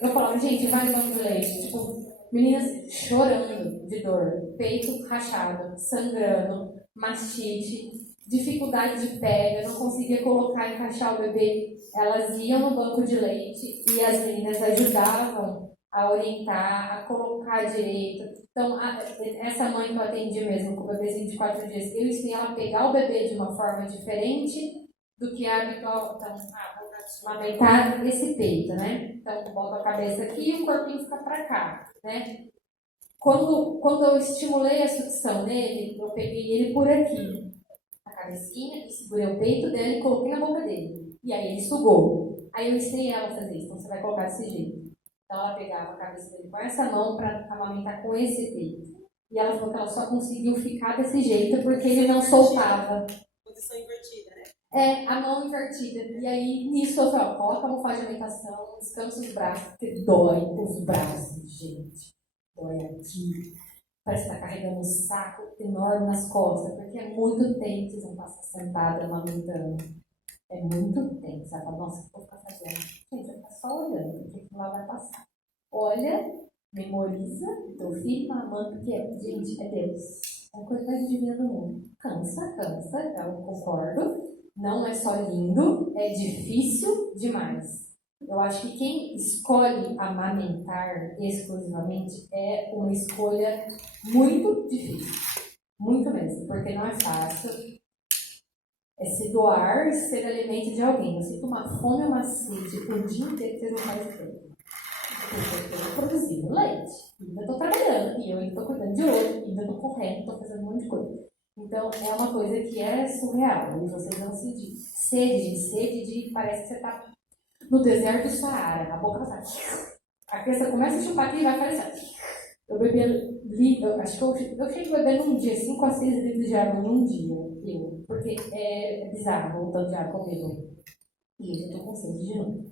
eu falava, gente, vai no banco de leite. Tipo, meninas chorando de dor, peito rachado, sangrando, mastite, dificuldade de pega, não conseguia colocar, encaixar o bebê. Elas iam no banco de leite e as meninas ajudavam a orientar, a colocar direito. Então, essa mãe que eu atendi mesmo com o bebezinho de 4 dias, eu ensinei ela a pegar o bebê de uma forma diferente do que a habitual. Então, amamentar esse peito, né? Então, bota a cabeça aqui e o corpinho fica para cá, né? Quando eu estimulei a sucção nele, eu peguei ele por aqui, a cabecinha, e segurei o peito dele e coloquei na boca dele. E aí ele sugou. Aí eu ensinei ela a fazer isso, então você vai colocar desse jeito. Então ela pegava a cabeça dele com essa mão para amamentar com esse peito. E ela falou que ela só conseguiu ficar desse jeito porque ele não soltava. Posição invertida, né? A mão invertida. E aí, nisso, eu falei, ó, coloca a almofada de alimentação, descansa os braços, porque dói os braços, gente. Dói aqui. Parece que tá carregando um saco enorme nas costas, porque é muito tempo que vocês vão passar sentada amamentando. É muito tempo. Você vai falar, nossa, o que eu vou ficar fazendo? Gente, vai ficar só olhando, porque lá vai passar. Olha, memoriza o teu filho mamando, porque, gente, é Deus. É a coisa mais divina do mundo. Cansa, eu concordo. Não é só lindo, é difícil demais. Eu acho que quem escolhe amamentar exclusivamente é uma escolha muito difícil. Muito mesmo, porque não é fácil. É se doar e ser alimento de alguém. Você tem uma fome ou uma sede o dia inteiro que você não faz tempo. Eu estou produzindo leite, ainda estou trabalhando, e eu ainda estou cuidando de outro, ainda estou correndo, estou fazendo um monte de coisa. Então, é uma coisa que é surreal. E vocês vão sentir sede de parece que você está no deserto do Saara. A boca vai. A criança começa a chupar aqui e vai aparecer. Eu bebi, acho que eu cheguei bebendo num dia 5 a 6 litros de água num dia. Porque é bizarro o tanto de água comigo. E eu estou com sede de novo.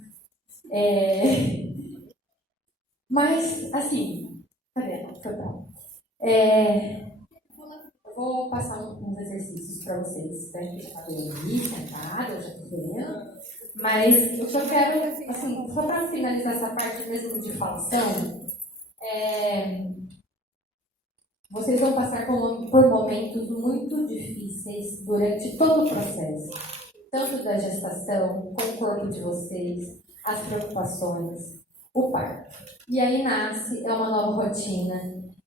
Mas, assim, cadê? Foi bom. Eu vou passar uns exercícios para vocês, para a gente ficar ali, sentado, eu já estou vendo. Mas eu só quero, assim, só para finalizar essa parte mesmo de falação, vocês vão passar por momentos muito difíceis durante todo o processo. Tanto da gestação, com o corpo de vocês, as preocupações, o parto. E aí nasce, é uma nova rotina,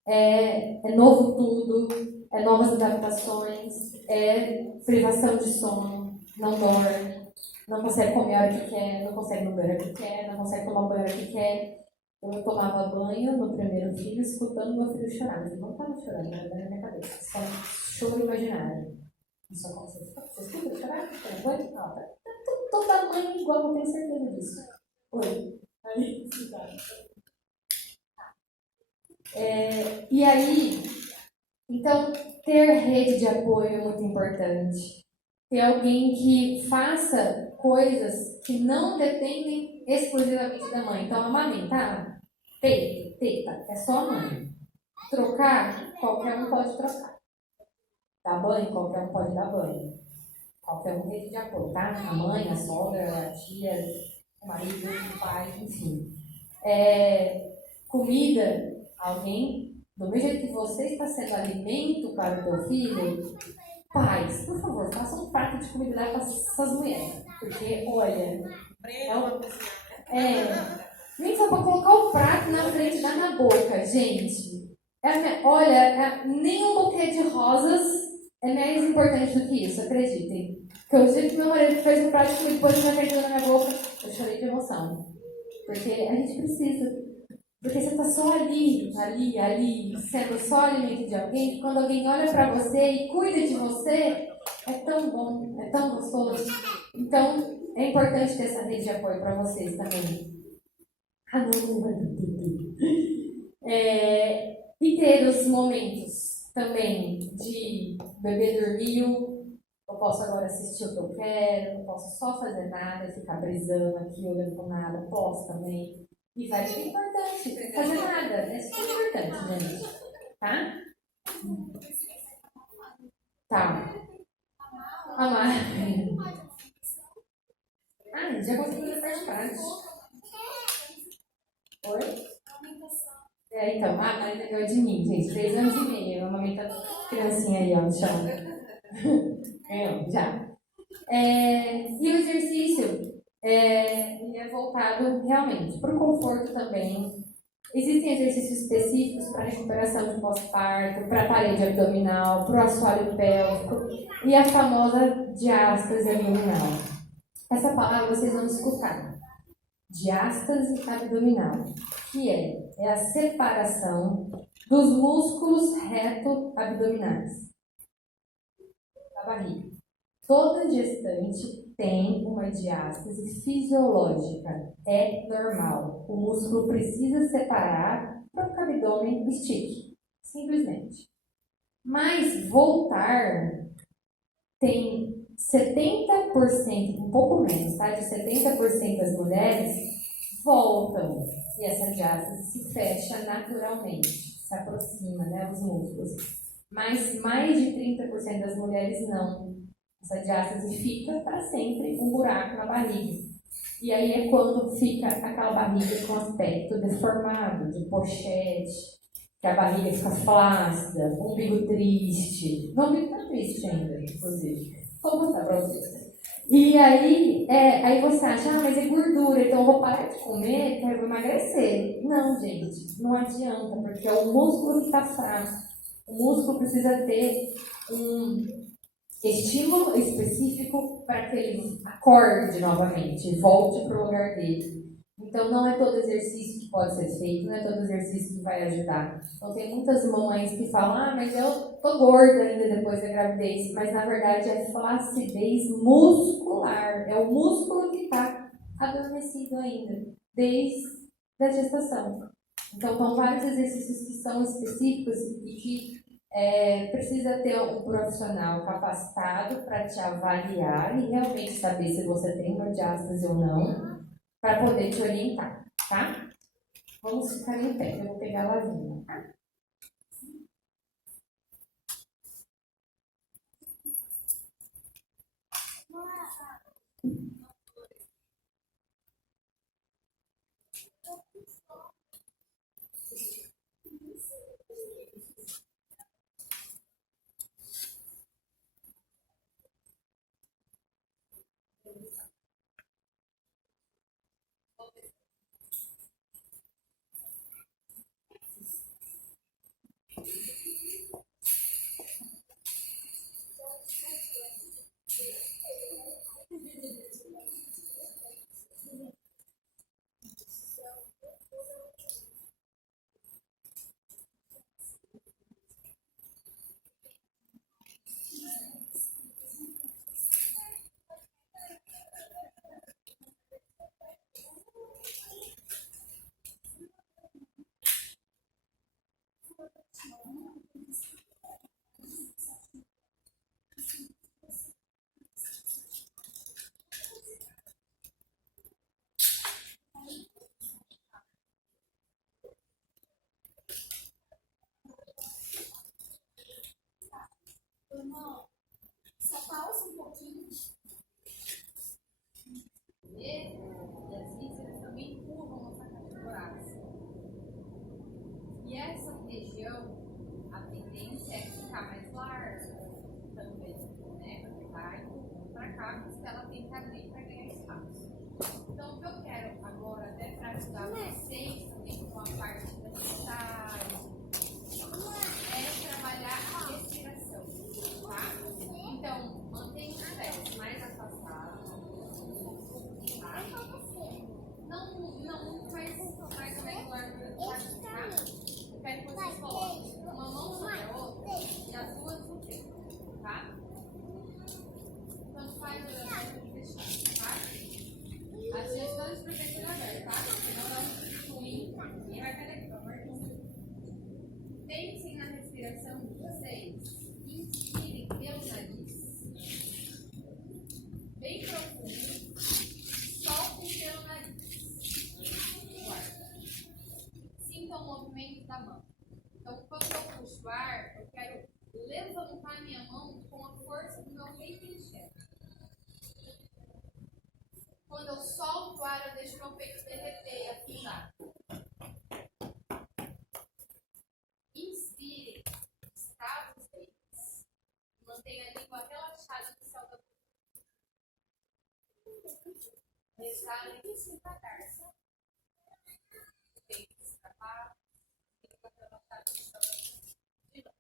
é novo tudo, é novas adaptações, é privação de sono, não dorme, não consegue comer a hora que quer, não consegue beber a hora que quer, não consegue tomar banho a hora que quer. Eu tomava banho no primeiro filho, escutando meu filho chorar, mas eu não estava chorando, era na minha cabeça, só choro imaginário. Isso acontece. Você escuta chorar? Toma banho? Não, tá toda mãe igual, eu tenho certeza disso. Oi. Aí, e aí, então, ter rede de apoio é muito importante. Ter alguém que faça coisas que não dependem exclusivamente da mãe. Então, amamentar, teta, é só a mãe. Trocar, qualquer um pode trocar. Dar banho, qualquer um pode dar banho. Qualquer um rede de apoio, tá? A mãe, a sogra, a tia, o marido, o pai, enfim. Comida, alguém, do mesmo jeito que você está sendo alimento para o teu filho, pais, por favor, faça um prato de comida lá para essas mulheres. Porque, olha, nem só para colocar o prato na frente e dar na boca, gente. Nem um buquê de rosas é mais importante do que isso, acreditem. Porque eu sei que meu marido fez um prato de comida e pôs na frente da minha boca, eu chorei de emoção. Porque a gente precisa. Porque você está só ali, sendo só alimento de alguém, quando alguém olha para você e cuida de você, é tão bom, é tão gostoso. Então, é importante ter essa rede de apoio para vocês também. E ter os momentos também de bebê dormiu, eu posso agora assistir o que eu quero, não posso só fazer nada, ficar brisando aqui, olhando para nada, posso também. E vai ser importante, fazer nada, é super importante, gente. Tá? A Mari. Ah, já consegui fazer parte de casa. Oi? Então, a Mari pegou de mim, gente. 3 anos e meio. A mamãe tá criancinha aí, ó, no chão. Já. E o exercício, ele é voltado realmente para o conforto também. Existem exercícios específicos para recuperação de pós-parto, para a parede abdominal, para o assoalho pélvico e a famosa diástase abdominal. Essa palavra vocês vão escutar. Diástase abdominal, que é a separação dos músculos reto-abdominais da barriga. Toda gestante tem uma diástase fisiológica, é normal. O músculo precisa separar para que o abdômen estique, simplesmente. Mas voltar tem 70%, um pouco menos, tá? De 70% das mulheres voltam e essa diástase se fecha naturalmente, se aproxima, né, os músculos. Mas mais de 30% das mulheres não. Essa diástase fica para sempre um buraco na barriga. E aí é quando fica aquela barriga com aspecto deformado, de pochete, que a barriga fica flácida, um umbigo triste. Não, umbigo tá triste ainda, inclusive. Vou mostrar para vocês. E aí, aí você acha, mas é gordura, então eu vou parar de comer porque eu vou emagrecer. Não, gente, não adianta, porque é o músculo que está fraco. O músculo precisa ter um estímulo específico para que ele acorde novamente, volte para o lugar dele. Então, não é todo exercício que pode ser feito, não é todo exercício que vai ajudar. Então, tem muitas mães que falam, mas eu tô gorda ainda depois da gravidez. Mas, na verdade, é flacidez muscular. É o músculo que está adormecido ainda, desde a gestação. Então, são vários exercícios que são específicos e que precisa ter um profissional capacitado para te avaliar e realmente saber se você tem uma diástase ou não, para poder te orientar, tá? Vamos ficar em pé, eu vou pegar a lavinha, tá? Só pausa um pouquinho. E as vísceras também empurram nossa caixa torácica. E essa região, a tendência é ficar mais larga também, né? Porque vai para cá, porque ela tem que abrir para ganhar espaço. Então, o que eu quero agora, até para ajudar vocês também com a parte da mensagem, é trabalhar a respiração, tá? Então, mantenha os pés mais afastados. Tá? Não faz mais regular do que eu tá? Eu quero que vocês coloquem uma mão sobre a outra e as duas no peito, tá? Então faz o olho fechado, tá? As gestões para o peito aberto, tá? Senão dá um swing e vai cair aqui, pelo amor de Deus. Pensem na respiração deixo meu peito derreter e afundar. Inspire, estrava os dentes. Mantenha a língua relaxada no céu da boca. Exale devagar. Peito escapado. Língua relaxada no céu da boca. De novo.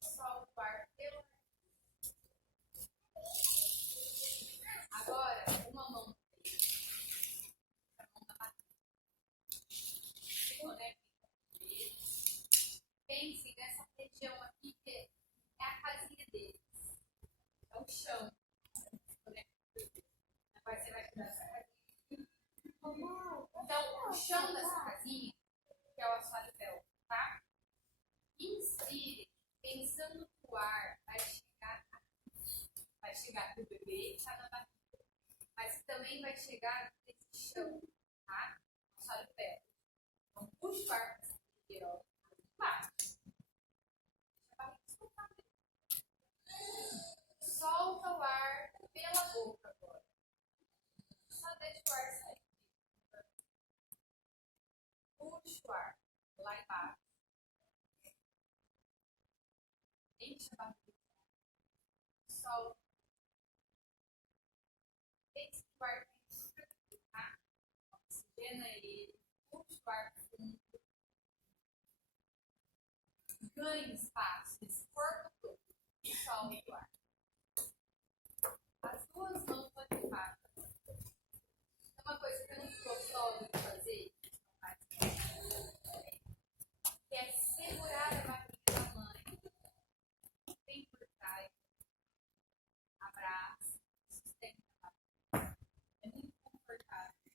Solta o ar pelo nariz. Agora, uma mão no peito. A mão na barriga. Se conecte com o peito. Pense nessa região aqui que é a casinha deles. É o chão. Agora você vai tirar essa casinha. Então, o chão dessa casinha, que é o assoalho pélvico, tá? Inspire, pensando que o ar vai chegar do bebê que está na barriga, mas também vai chegar nesse chão, tá? O assoalho pélvico. Então, puxa o ar para essa cadeira, ó. Vai. Solta o ar pela boca agora. Só deixa o ar sair. Puxa o ar lá embaixo. Enche a barriga. Solta. Pense que o ar tem super tá? Oxigena ele. Puxa o ar fundo. Ganhe espaço nesse corpo todo. E solta o ar. As duas mãos aqui embaixo. É uma coisa que eu não gosto de fazer, que é segurar a barriga da mãe, bem por trás, abraça, sustenta a barriga. É muito confortável.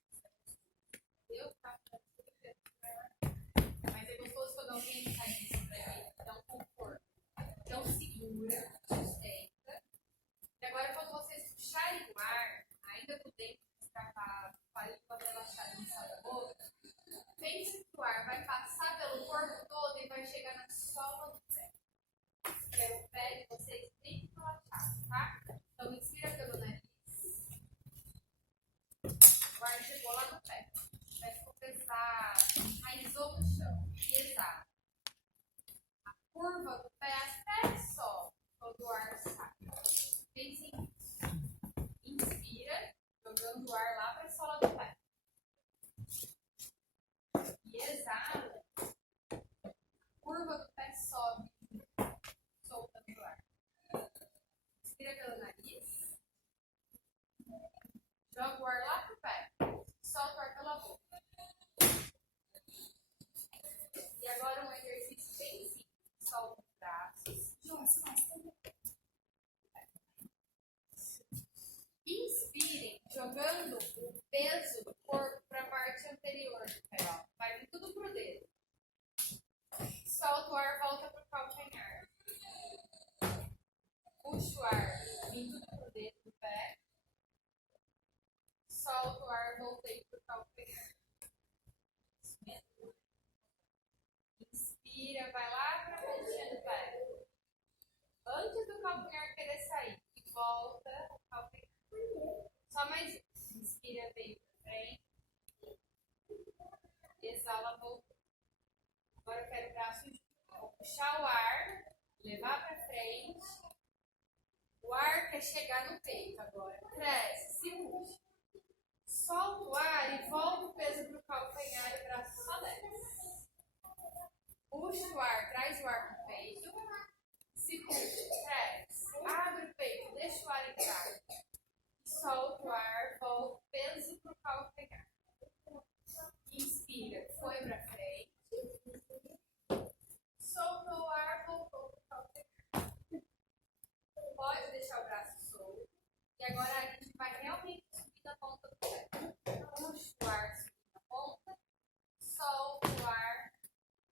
Eu faço mas é gostoso quando alguém faz isso pra mim, dá um conforto. Então segura, sustenta. E agora quando vocês puxarem o ar, ainda com o dente escapado, com a língua relaxada no céu da boca, pense que o ar vai passar pelo corpo todo e vai chegar na sola do pé. Que é o pé de vocês bem relaxado, tá? Então inspira pelo nariz. O ar chegou lá no pé. O pé ficou pesado, enraizou no chão. E exala. A curva do pé até sobe quando o ar sai. Pense nisso. Inspira, jogando o ar lá para a sola do pé. E exala. A curva do pé sobe, soltando o ar. Inspira pelo nariz. Joga o ar lá para o pé. Solta o ar pela boca. E agora um exercício bem simples. Solta os braços. Inspirem, jogando o peso do corpo para a parte anterior do pé. Ó. Vai vir tudo pro dedo. Solta o ar, volta pro calcanhar. Puxa o ar, vem tudo pro dedo do pé. Solta o ar, voltei pro calcanhar. Inspira, vai lá para a pontinha do pé. Antes do calcanhar querer sair. E volta o calcanhar. Só mais isso. Inspira, vem para frente. Exala, volta. Agora eu quero o braço junto. Vou puxar o ar, levar para frente. O ar quer chegar no peito agora. Cresce, se puxa. Solta o ar e volta o peso para o calcanhar e o braço só desce. Puxa o ar, traz o ar para o peito. Se puxa, cresce. Abre o peito, deixa o ar entrar. Solta o ar, volta o peso para o calcanhar. Inspira, foi para frente. Soltou o ar, voltou para o calcanhar. Pode deixar o braço solto. E agora a gente vai realmente subir na ponta do pé. Puxa o ar, subir na ponta. Solta o ar.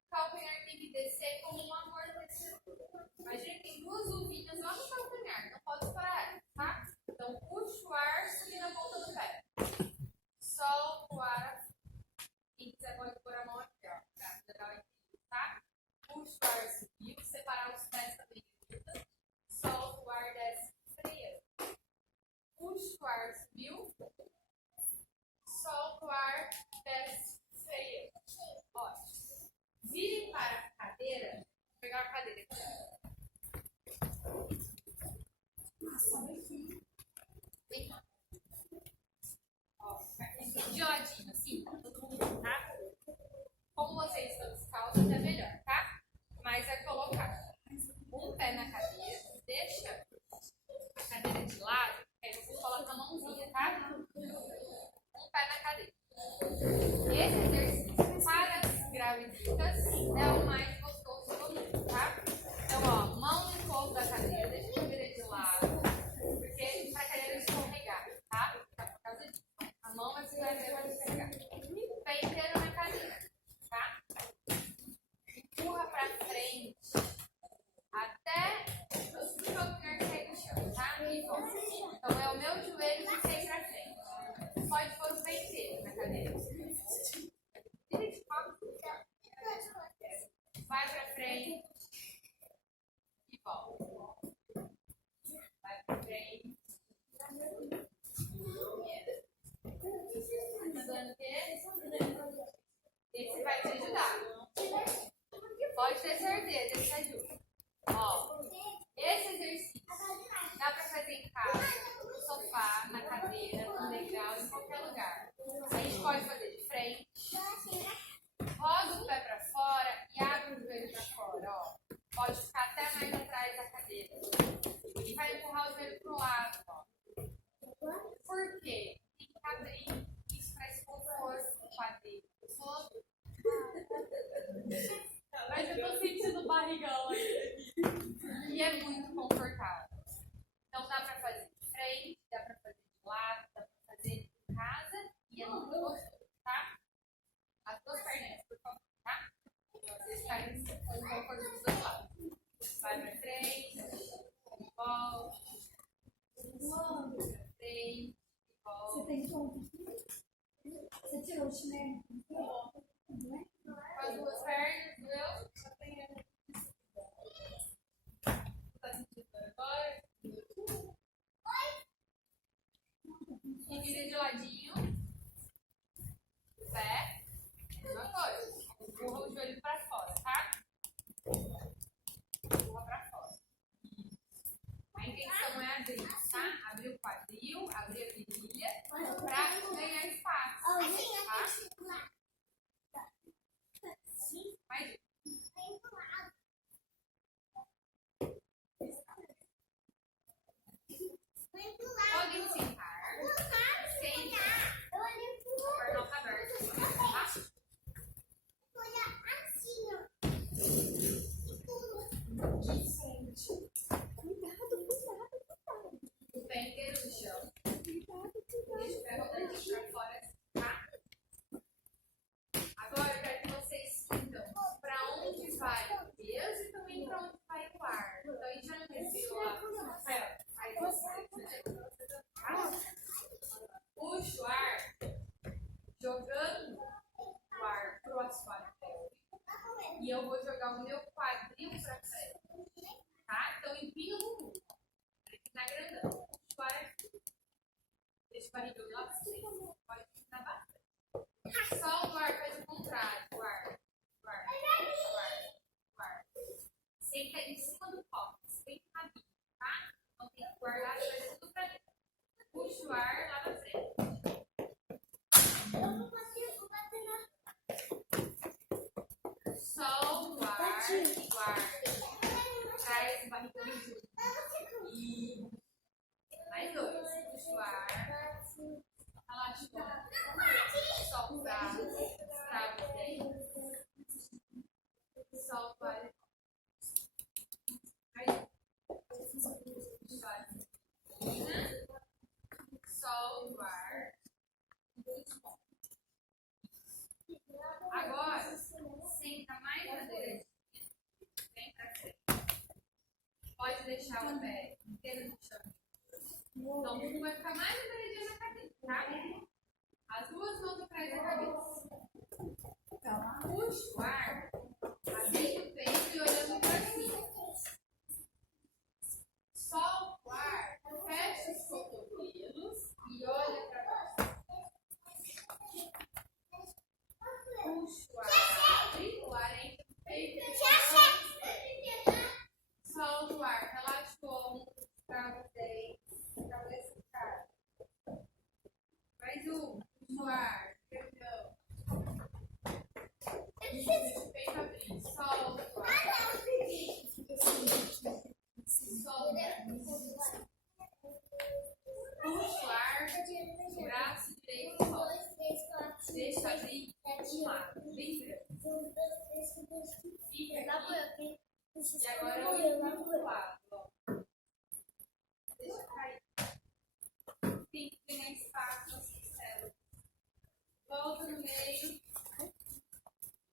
O calcanhar tem que descer como um amor. solta o ar, desce, freia. Ótimo. Vire para a cadeira. Vou pegar a cadeira aqui. Vem cá. Ó, de ladinho, assim, todo mundo, tá? Como vocês estão descalços, é melhor, tá? Mas é colocar um pé na cadeira, deixa a cadeira de lado, aí você coloca a mãozinha, tá? Um pé na cadeira. Esse exercício para as grávidas é o mais gostoso do mundo, tá? Então, ó, mão no encosto da cadeira, deixa a cadeira de lado, porque para a cadeira escorregar, tá? Por causa disso. A mão vai segurar e vai escorregar. Pé inteiro na cadeira, tá? Empurra para frente até o seu lugar cair no chão, tá? E volta. Então, é o meu joelho que cai para frente. Pode pôr o pé inteiro na cadeira. Vai pra frente e volta. Vai pra frente. Tá dando o quê? Esse vai te ajudar. Pode ter certeza, esse ajuda. Ó, esse exercício dá pra fazer em casa, no sofá, na cadeira, no degrau, em qualquer lugar. A gente pode fazer de frente. Roda o pé para fora e abre o joelho para fora, ó. Pode ficar até mais atrás da cadeira. E vai empurrar o joelho pro lado, ó. Por quê? Tem que abrir. Isso traz conforto no quadril. Mas eu tô sentindo o barrigão aqui. E é muito confortável. Então dá para fazer de frente, dá para fazer de lado, dá para fazer em casa e é muito gostoso, tá? As duas perninhas, por favor, tá? Vocês ficarem com o conforto dos dois lados. Vai pra frente, volta. Pra frente, volta. Você tem ponto aqui? Você tirou o chinelo? Com as duas pernas, viu? Tá sentindo agora? E vira de ladinho. Pé. Mesma coisa. Empurra o joelho pra fora, tá? Empurra pra fora. A intenção é abrir, tá? Abrir o quadril, abrir a virilha pra ganhar espaço. Tá? Mais podem sentar. Senta. A perna tá aberta. Tá? O pé inteiro no chão. Deixa o pé rodando pra fora, tá? Agora eu quero que vocês sintam pra onde vai o peso e também pra onde vai o ar. Então a gente já não respirou lá no Rafael. Aí você puxa o ar, jogando o ar pro assoalho pélvico. E eu vou jogar o meu quadril pra frente. Tá? Então empina o bumbum. Na grandão. Puxa o ar aqui. Deixa o barrigão lá pra frente. Pode ficar bastante. Solta o ar, faz o contrário. O ar. Senta em cima do copo. Senta na bica, tá? Então tem que guardar as coisas tudo pra dentro. Puxa o ar lá na frente. Solta o ar e guarda. Traz o barrigão junto. E mais dois. Puxa o ar. Relaxa o ar. Solta o braço. Trava o dente. Solta o ar. Mais um. Puxa o ar. Solta o ar. Muito bom. Agora, senta mais na direita. Vem pra frente. Pode deixar o pé inteiro no chão. Então, tudo vai ficar mais apertadinho na cabeça, tá? As duas mãos atrás da cabeça. Puxa o ar, abrindo o peito e olhando para cima. Solta o ar, fecha os cotovelos e olha para baixo. Peito abrir. Solta. Solta. Puxa o ar. Braço direito. Solta. Deixa abrir. Um lado. Bem grande. Fica aqui. E agora eu vou pro lado. Deixa cair. Tem que pegar espaço nas células. Volta no meio.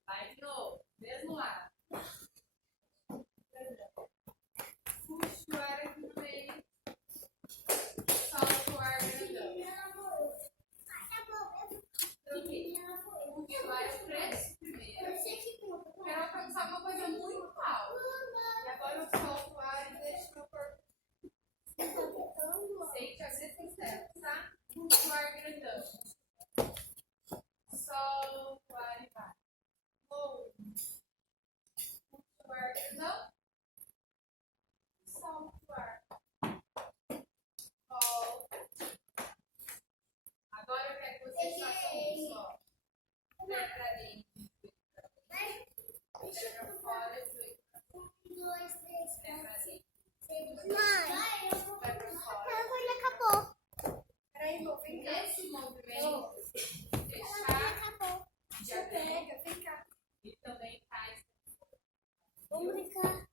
Vai de novo. Mesmo lado. Puxa o ar aqui no meio. Solta o ar grandão. Aqui. Puxa o ar preso primeiro. Quero alcançar uma coisa muito alta. E agora eu solto o ar e deixo meu corpo. Sente as células, tá? Puxa o ar grandão. Solta o ar e vai. Puxa o ar grandão. Solta o ar. Volta. Agora eu quero que vocês façam isso, ó. Pé pra dentro. Pé pra fora. Pé pra dentro. Pé pra fora. Peraí, vou vir cá. Esse movimento, fechar, já pega, vem cá. E também faz. Vamos brincar.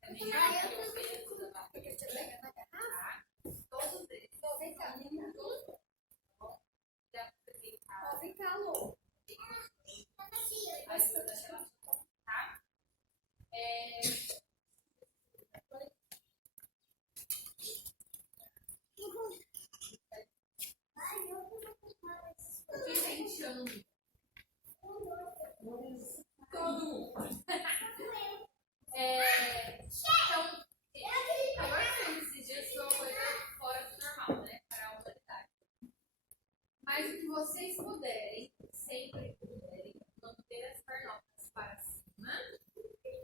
Também faz o peso da barriga. Tá? Todos eles. Vem cá. Já fiquei cá. Vem cá, Lu. Aí você tá chegando, tá? Quem tá enchendo? Todo mundo. Então, agora que esses dias foi uma coisa fora do normal, né? Para a humanidade. Mas o que vocês puderem, sempre puderem, manter as pernas para cima.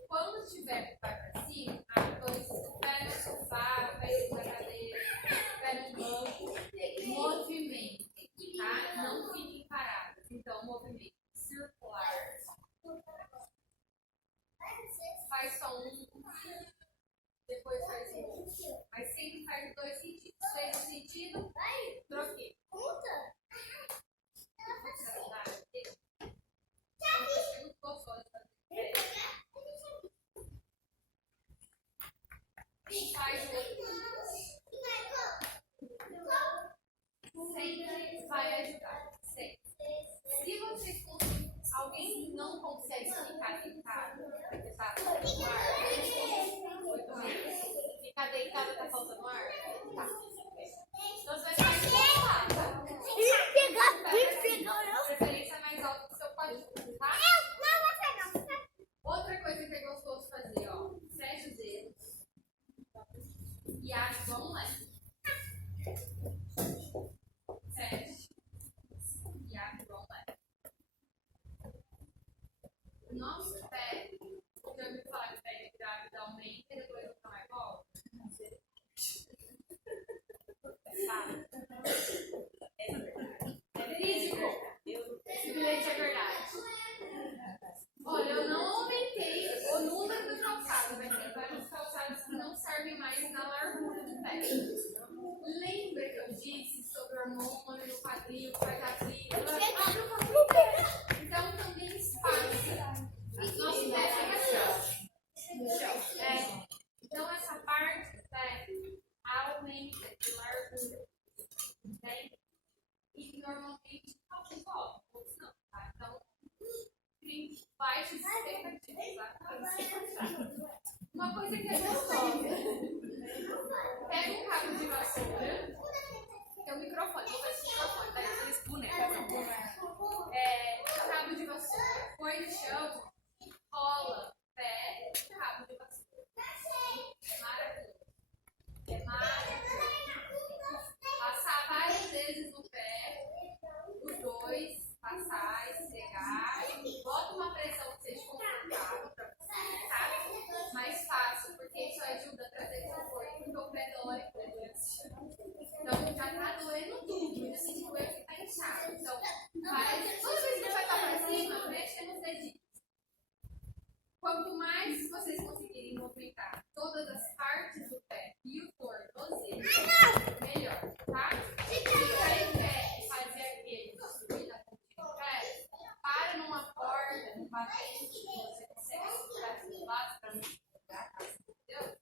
Quando estiver com para cima, o pé no sofá, pé na cadeira, pé no banco, movimento, tá? Não fiquem parados. Então, movimento circular. Faz só um, depois faz o outro. Mas sempre faz dois sentidos. Fez um sentido, troquei. Muito gostoso de fazer. Faz o outro. Sempre vai ajudar. Sempre. Se vocês conseguirem, alguém não consegue ficar deitado, tá faltando ar? Ficar deitado tá faltando ar? Tá. Então você vai ficar de lado, tá? Preferência mais alta do seu quadril, tá? Outra coisa que é gostoso fazer, ó. Fecha os dedos. E abre, vamos lá. Fecha. E abre, vamos lá. O nosso pé, eu já ouvi falar que pé grave dá aumenta e depois não mais volta. Tá? É verídico. Simplesmente é verdade. Olha, eu não aumentei o número do calçado, mas tem vários calçados que não servem mais na largura do pé. Lembra que eu disse sobre o hormônio no quadril, que vai dar frio? Então também espaço. Nosso pé fica no chão. Então essa parte do pé aumenta de largura. Entende? E normalmente alguns voltam, outros não, tá? Então, baixas expectativas, tá? Uma coisa que é gostosa. Pega um cabo de vassoura. Tem um microfone, vou ver esse microfone, parece aqueles bonecos. Cabo de vassoura, põe no chão, rola, pé, cabo de vassoura. Maravilhoso. É maravilhoso. Passar várias vezes no pé, os dois, passar, esfregar. Bota uma pressão que seja confortável para você, tá? Mais fácil, porque isso ajuda a trazer conforto, porque o pé dói. Então já tá doendo tudo, mas assim, o pé fica inchado. Então, toda vez que você vai estar para cima, mexe nos dedinhos. movimentar todas as partes do pé e o tornozelo, melhor, tá? Se você quer fazer aquele subir na ponta do pé, para numa porta, num batente, que você consegue segurar os lados para não segurar, entendeu?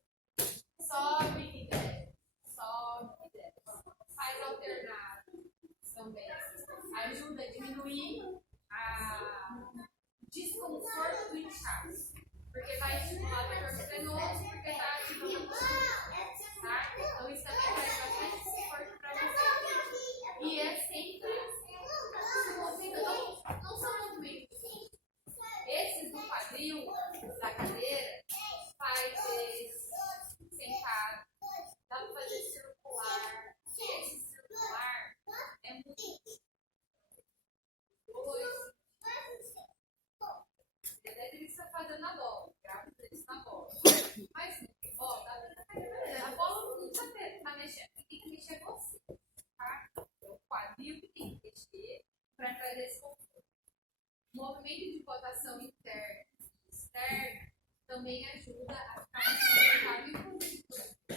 Sobe e desce, sobe e desce. Faz alternado também. Ajuda a diminuir a desconforto do inchaço. Porque vai estimular o corpo venoso, porque está ativando a postura, tá? Então isso também traz bastante desconforto para você. E é sempre não são movimentos. Esses do quadril, da cadeira, faz eles sentado, dá para fazer circular. Esse circular é muito. Deve estar fazendo a bola, grava isso na bola. Mas, ó, a bola não está mexendo, tem que mexer você, tá? É o quadril que tem que mexer para trazer esse conforto. O movimento de rotação interna e externa também ajuda a ficar mais confortável e positivo. Tá?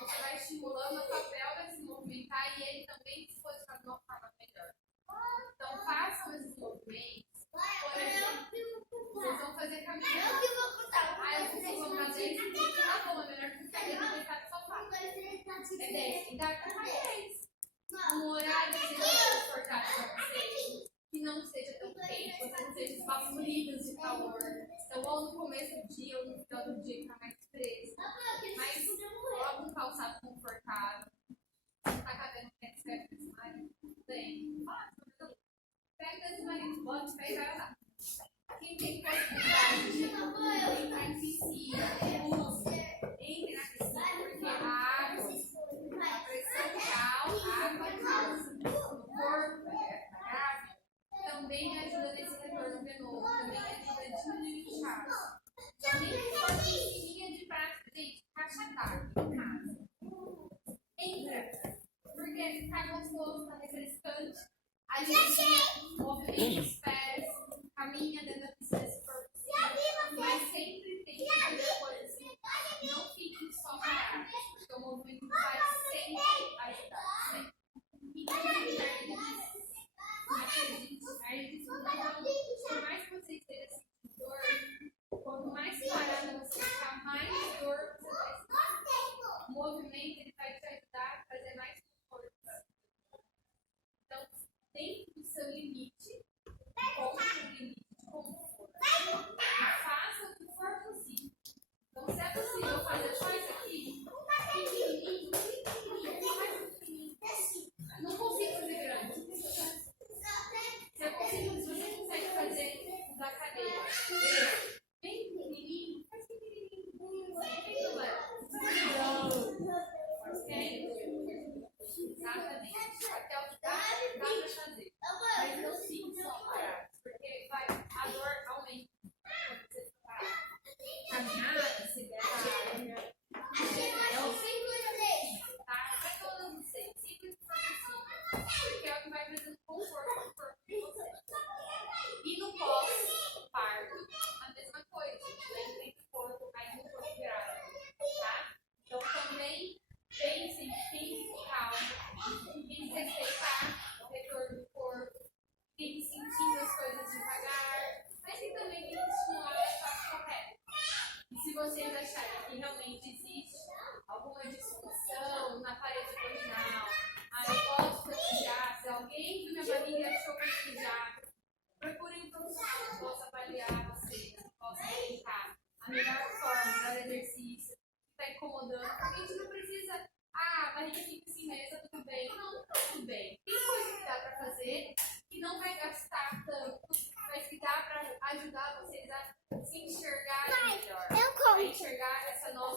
Você vai estimulando a tua pélvica a se movimentar e ele também se posicionar de uma forma melhor. Então, façam esses movimentos. Por exemplo, vocês vão fazer caminhada. Aí vocês vão fazer isso. Tá bom, é melhor que você deitar no sofá. É 10. Dá para 10. Um horário que seja confortável para vocês. Que não seja tão quente, vocês não sejam esbaforidos de calor. Então, ou no começo do dia, ou no final do dia, fica mais fresco. Mas coloca um calçado confortável. Não tá cabendo que escreve desse marido? Tem. Pega desse marido, bota, pega e vai lá. Quem tem possibilidade de entrar em piscina, entre na piscina, porque a água, a pressão de água causa no corpo, grave, também ajuda nesse retorno venoso, também ajuda a diminuir o inchaço. Então, nem que for piscininha de prática, gente, cachatar em casa. Entra, porque ficar gostoso, tá refrescante. A gente movimenta os pés, caminha dentro da piscina se for possível, mas sempre tem que fazer coisas assim, não fiquem só parados, porque o movimento vai sempre ajudar, sempre. E por mais que você esteja sentindo dor, quanto mais parada você ficar, mais dor você vai sentir. O movimento ele vai te ajudar a trazer mais conforto. Então, dentro do seu limite, coloque o limite de conforto. Faça o que for possível. Então, se é possível fazer só isso aqui, pequenininho, mais pequenininho. Não consigo fazer grande. Se você consegue fazer da cadeira, bem pequenininho, faz pequenininho. Não tem problema. Exatamente. Até o que dá para fazer. Mas não fique só parado, porque a dor aumenta quando você fica parado. Caminhada, sedentária. Eu sempre fazer, tá? Vai falando você, sempre fazer assim. Porque é o que vai trazendo conforto no corpo de você. E no pós-parto, a mesma coisa. Lembrem do corpo, aí no corpo grave, tá? Então também pensem, fiquem calma, fiquem respeitar o retorno do corpo, fiquem sentindo as coisas devagar, mas que também tem que estimular a parte correta. E se vocês acharem que realmente existe alguma disfunção na parede abdominal, eu posso pesquisar, se alguém viu minha barriga e achou pesquisar, procurem um profissional que possa avaliar você, que possa orientar a melhor forma para exercício, que está incomodando, porque a gente não precisa, a barriga fica assim mesmo, tudo bem. Não, tudo bem. Tem coisa que dá para fazer que não vai gastar tanto, mas que dá para ajudar vocês a se enxergarem melhor, a enxergar essa nova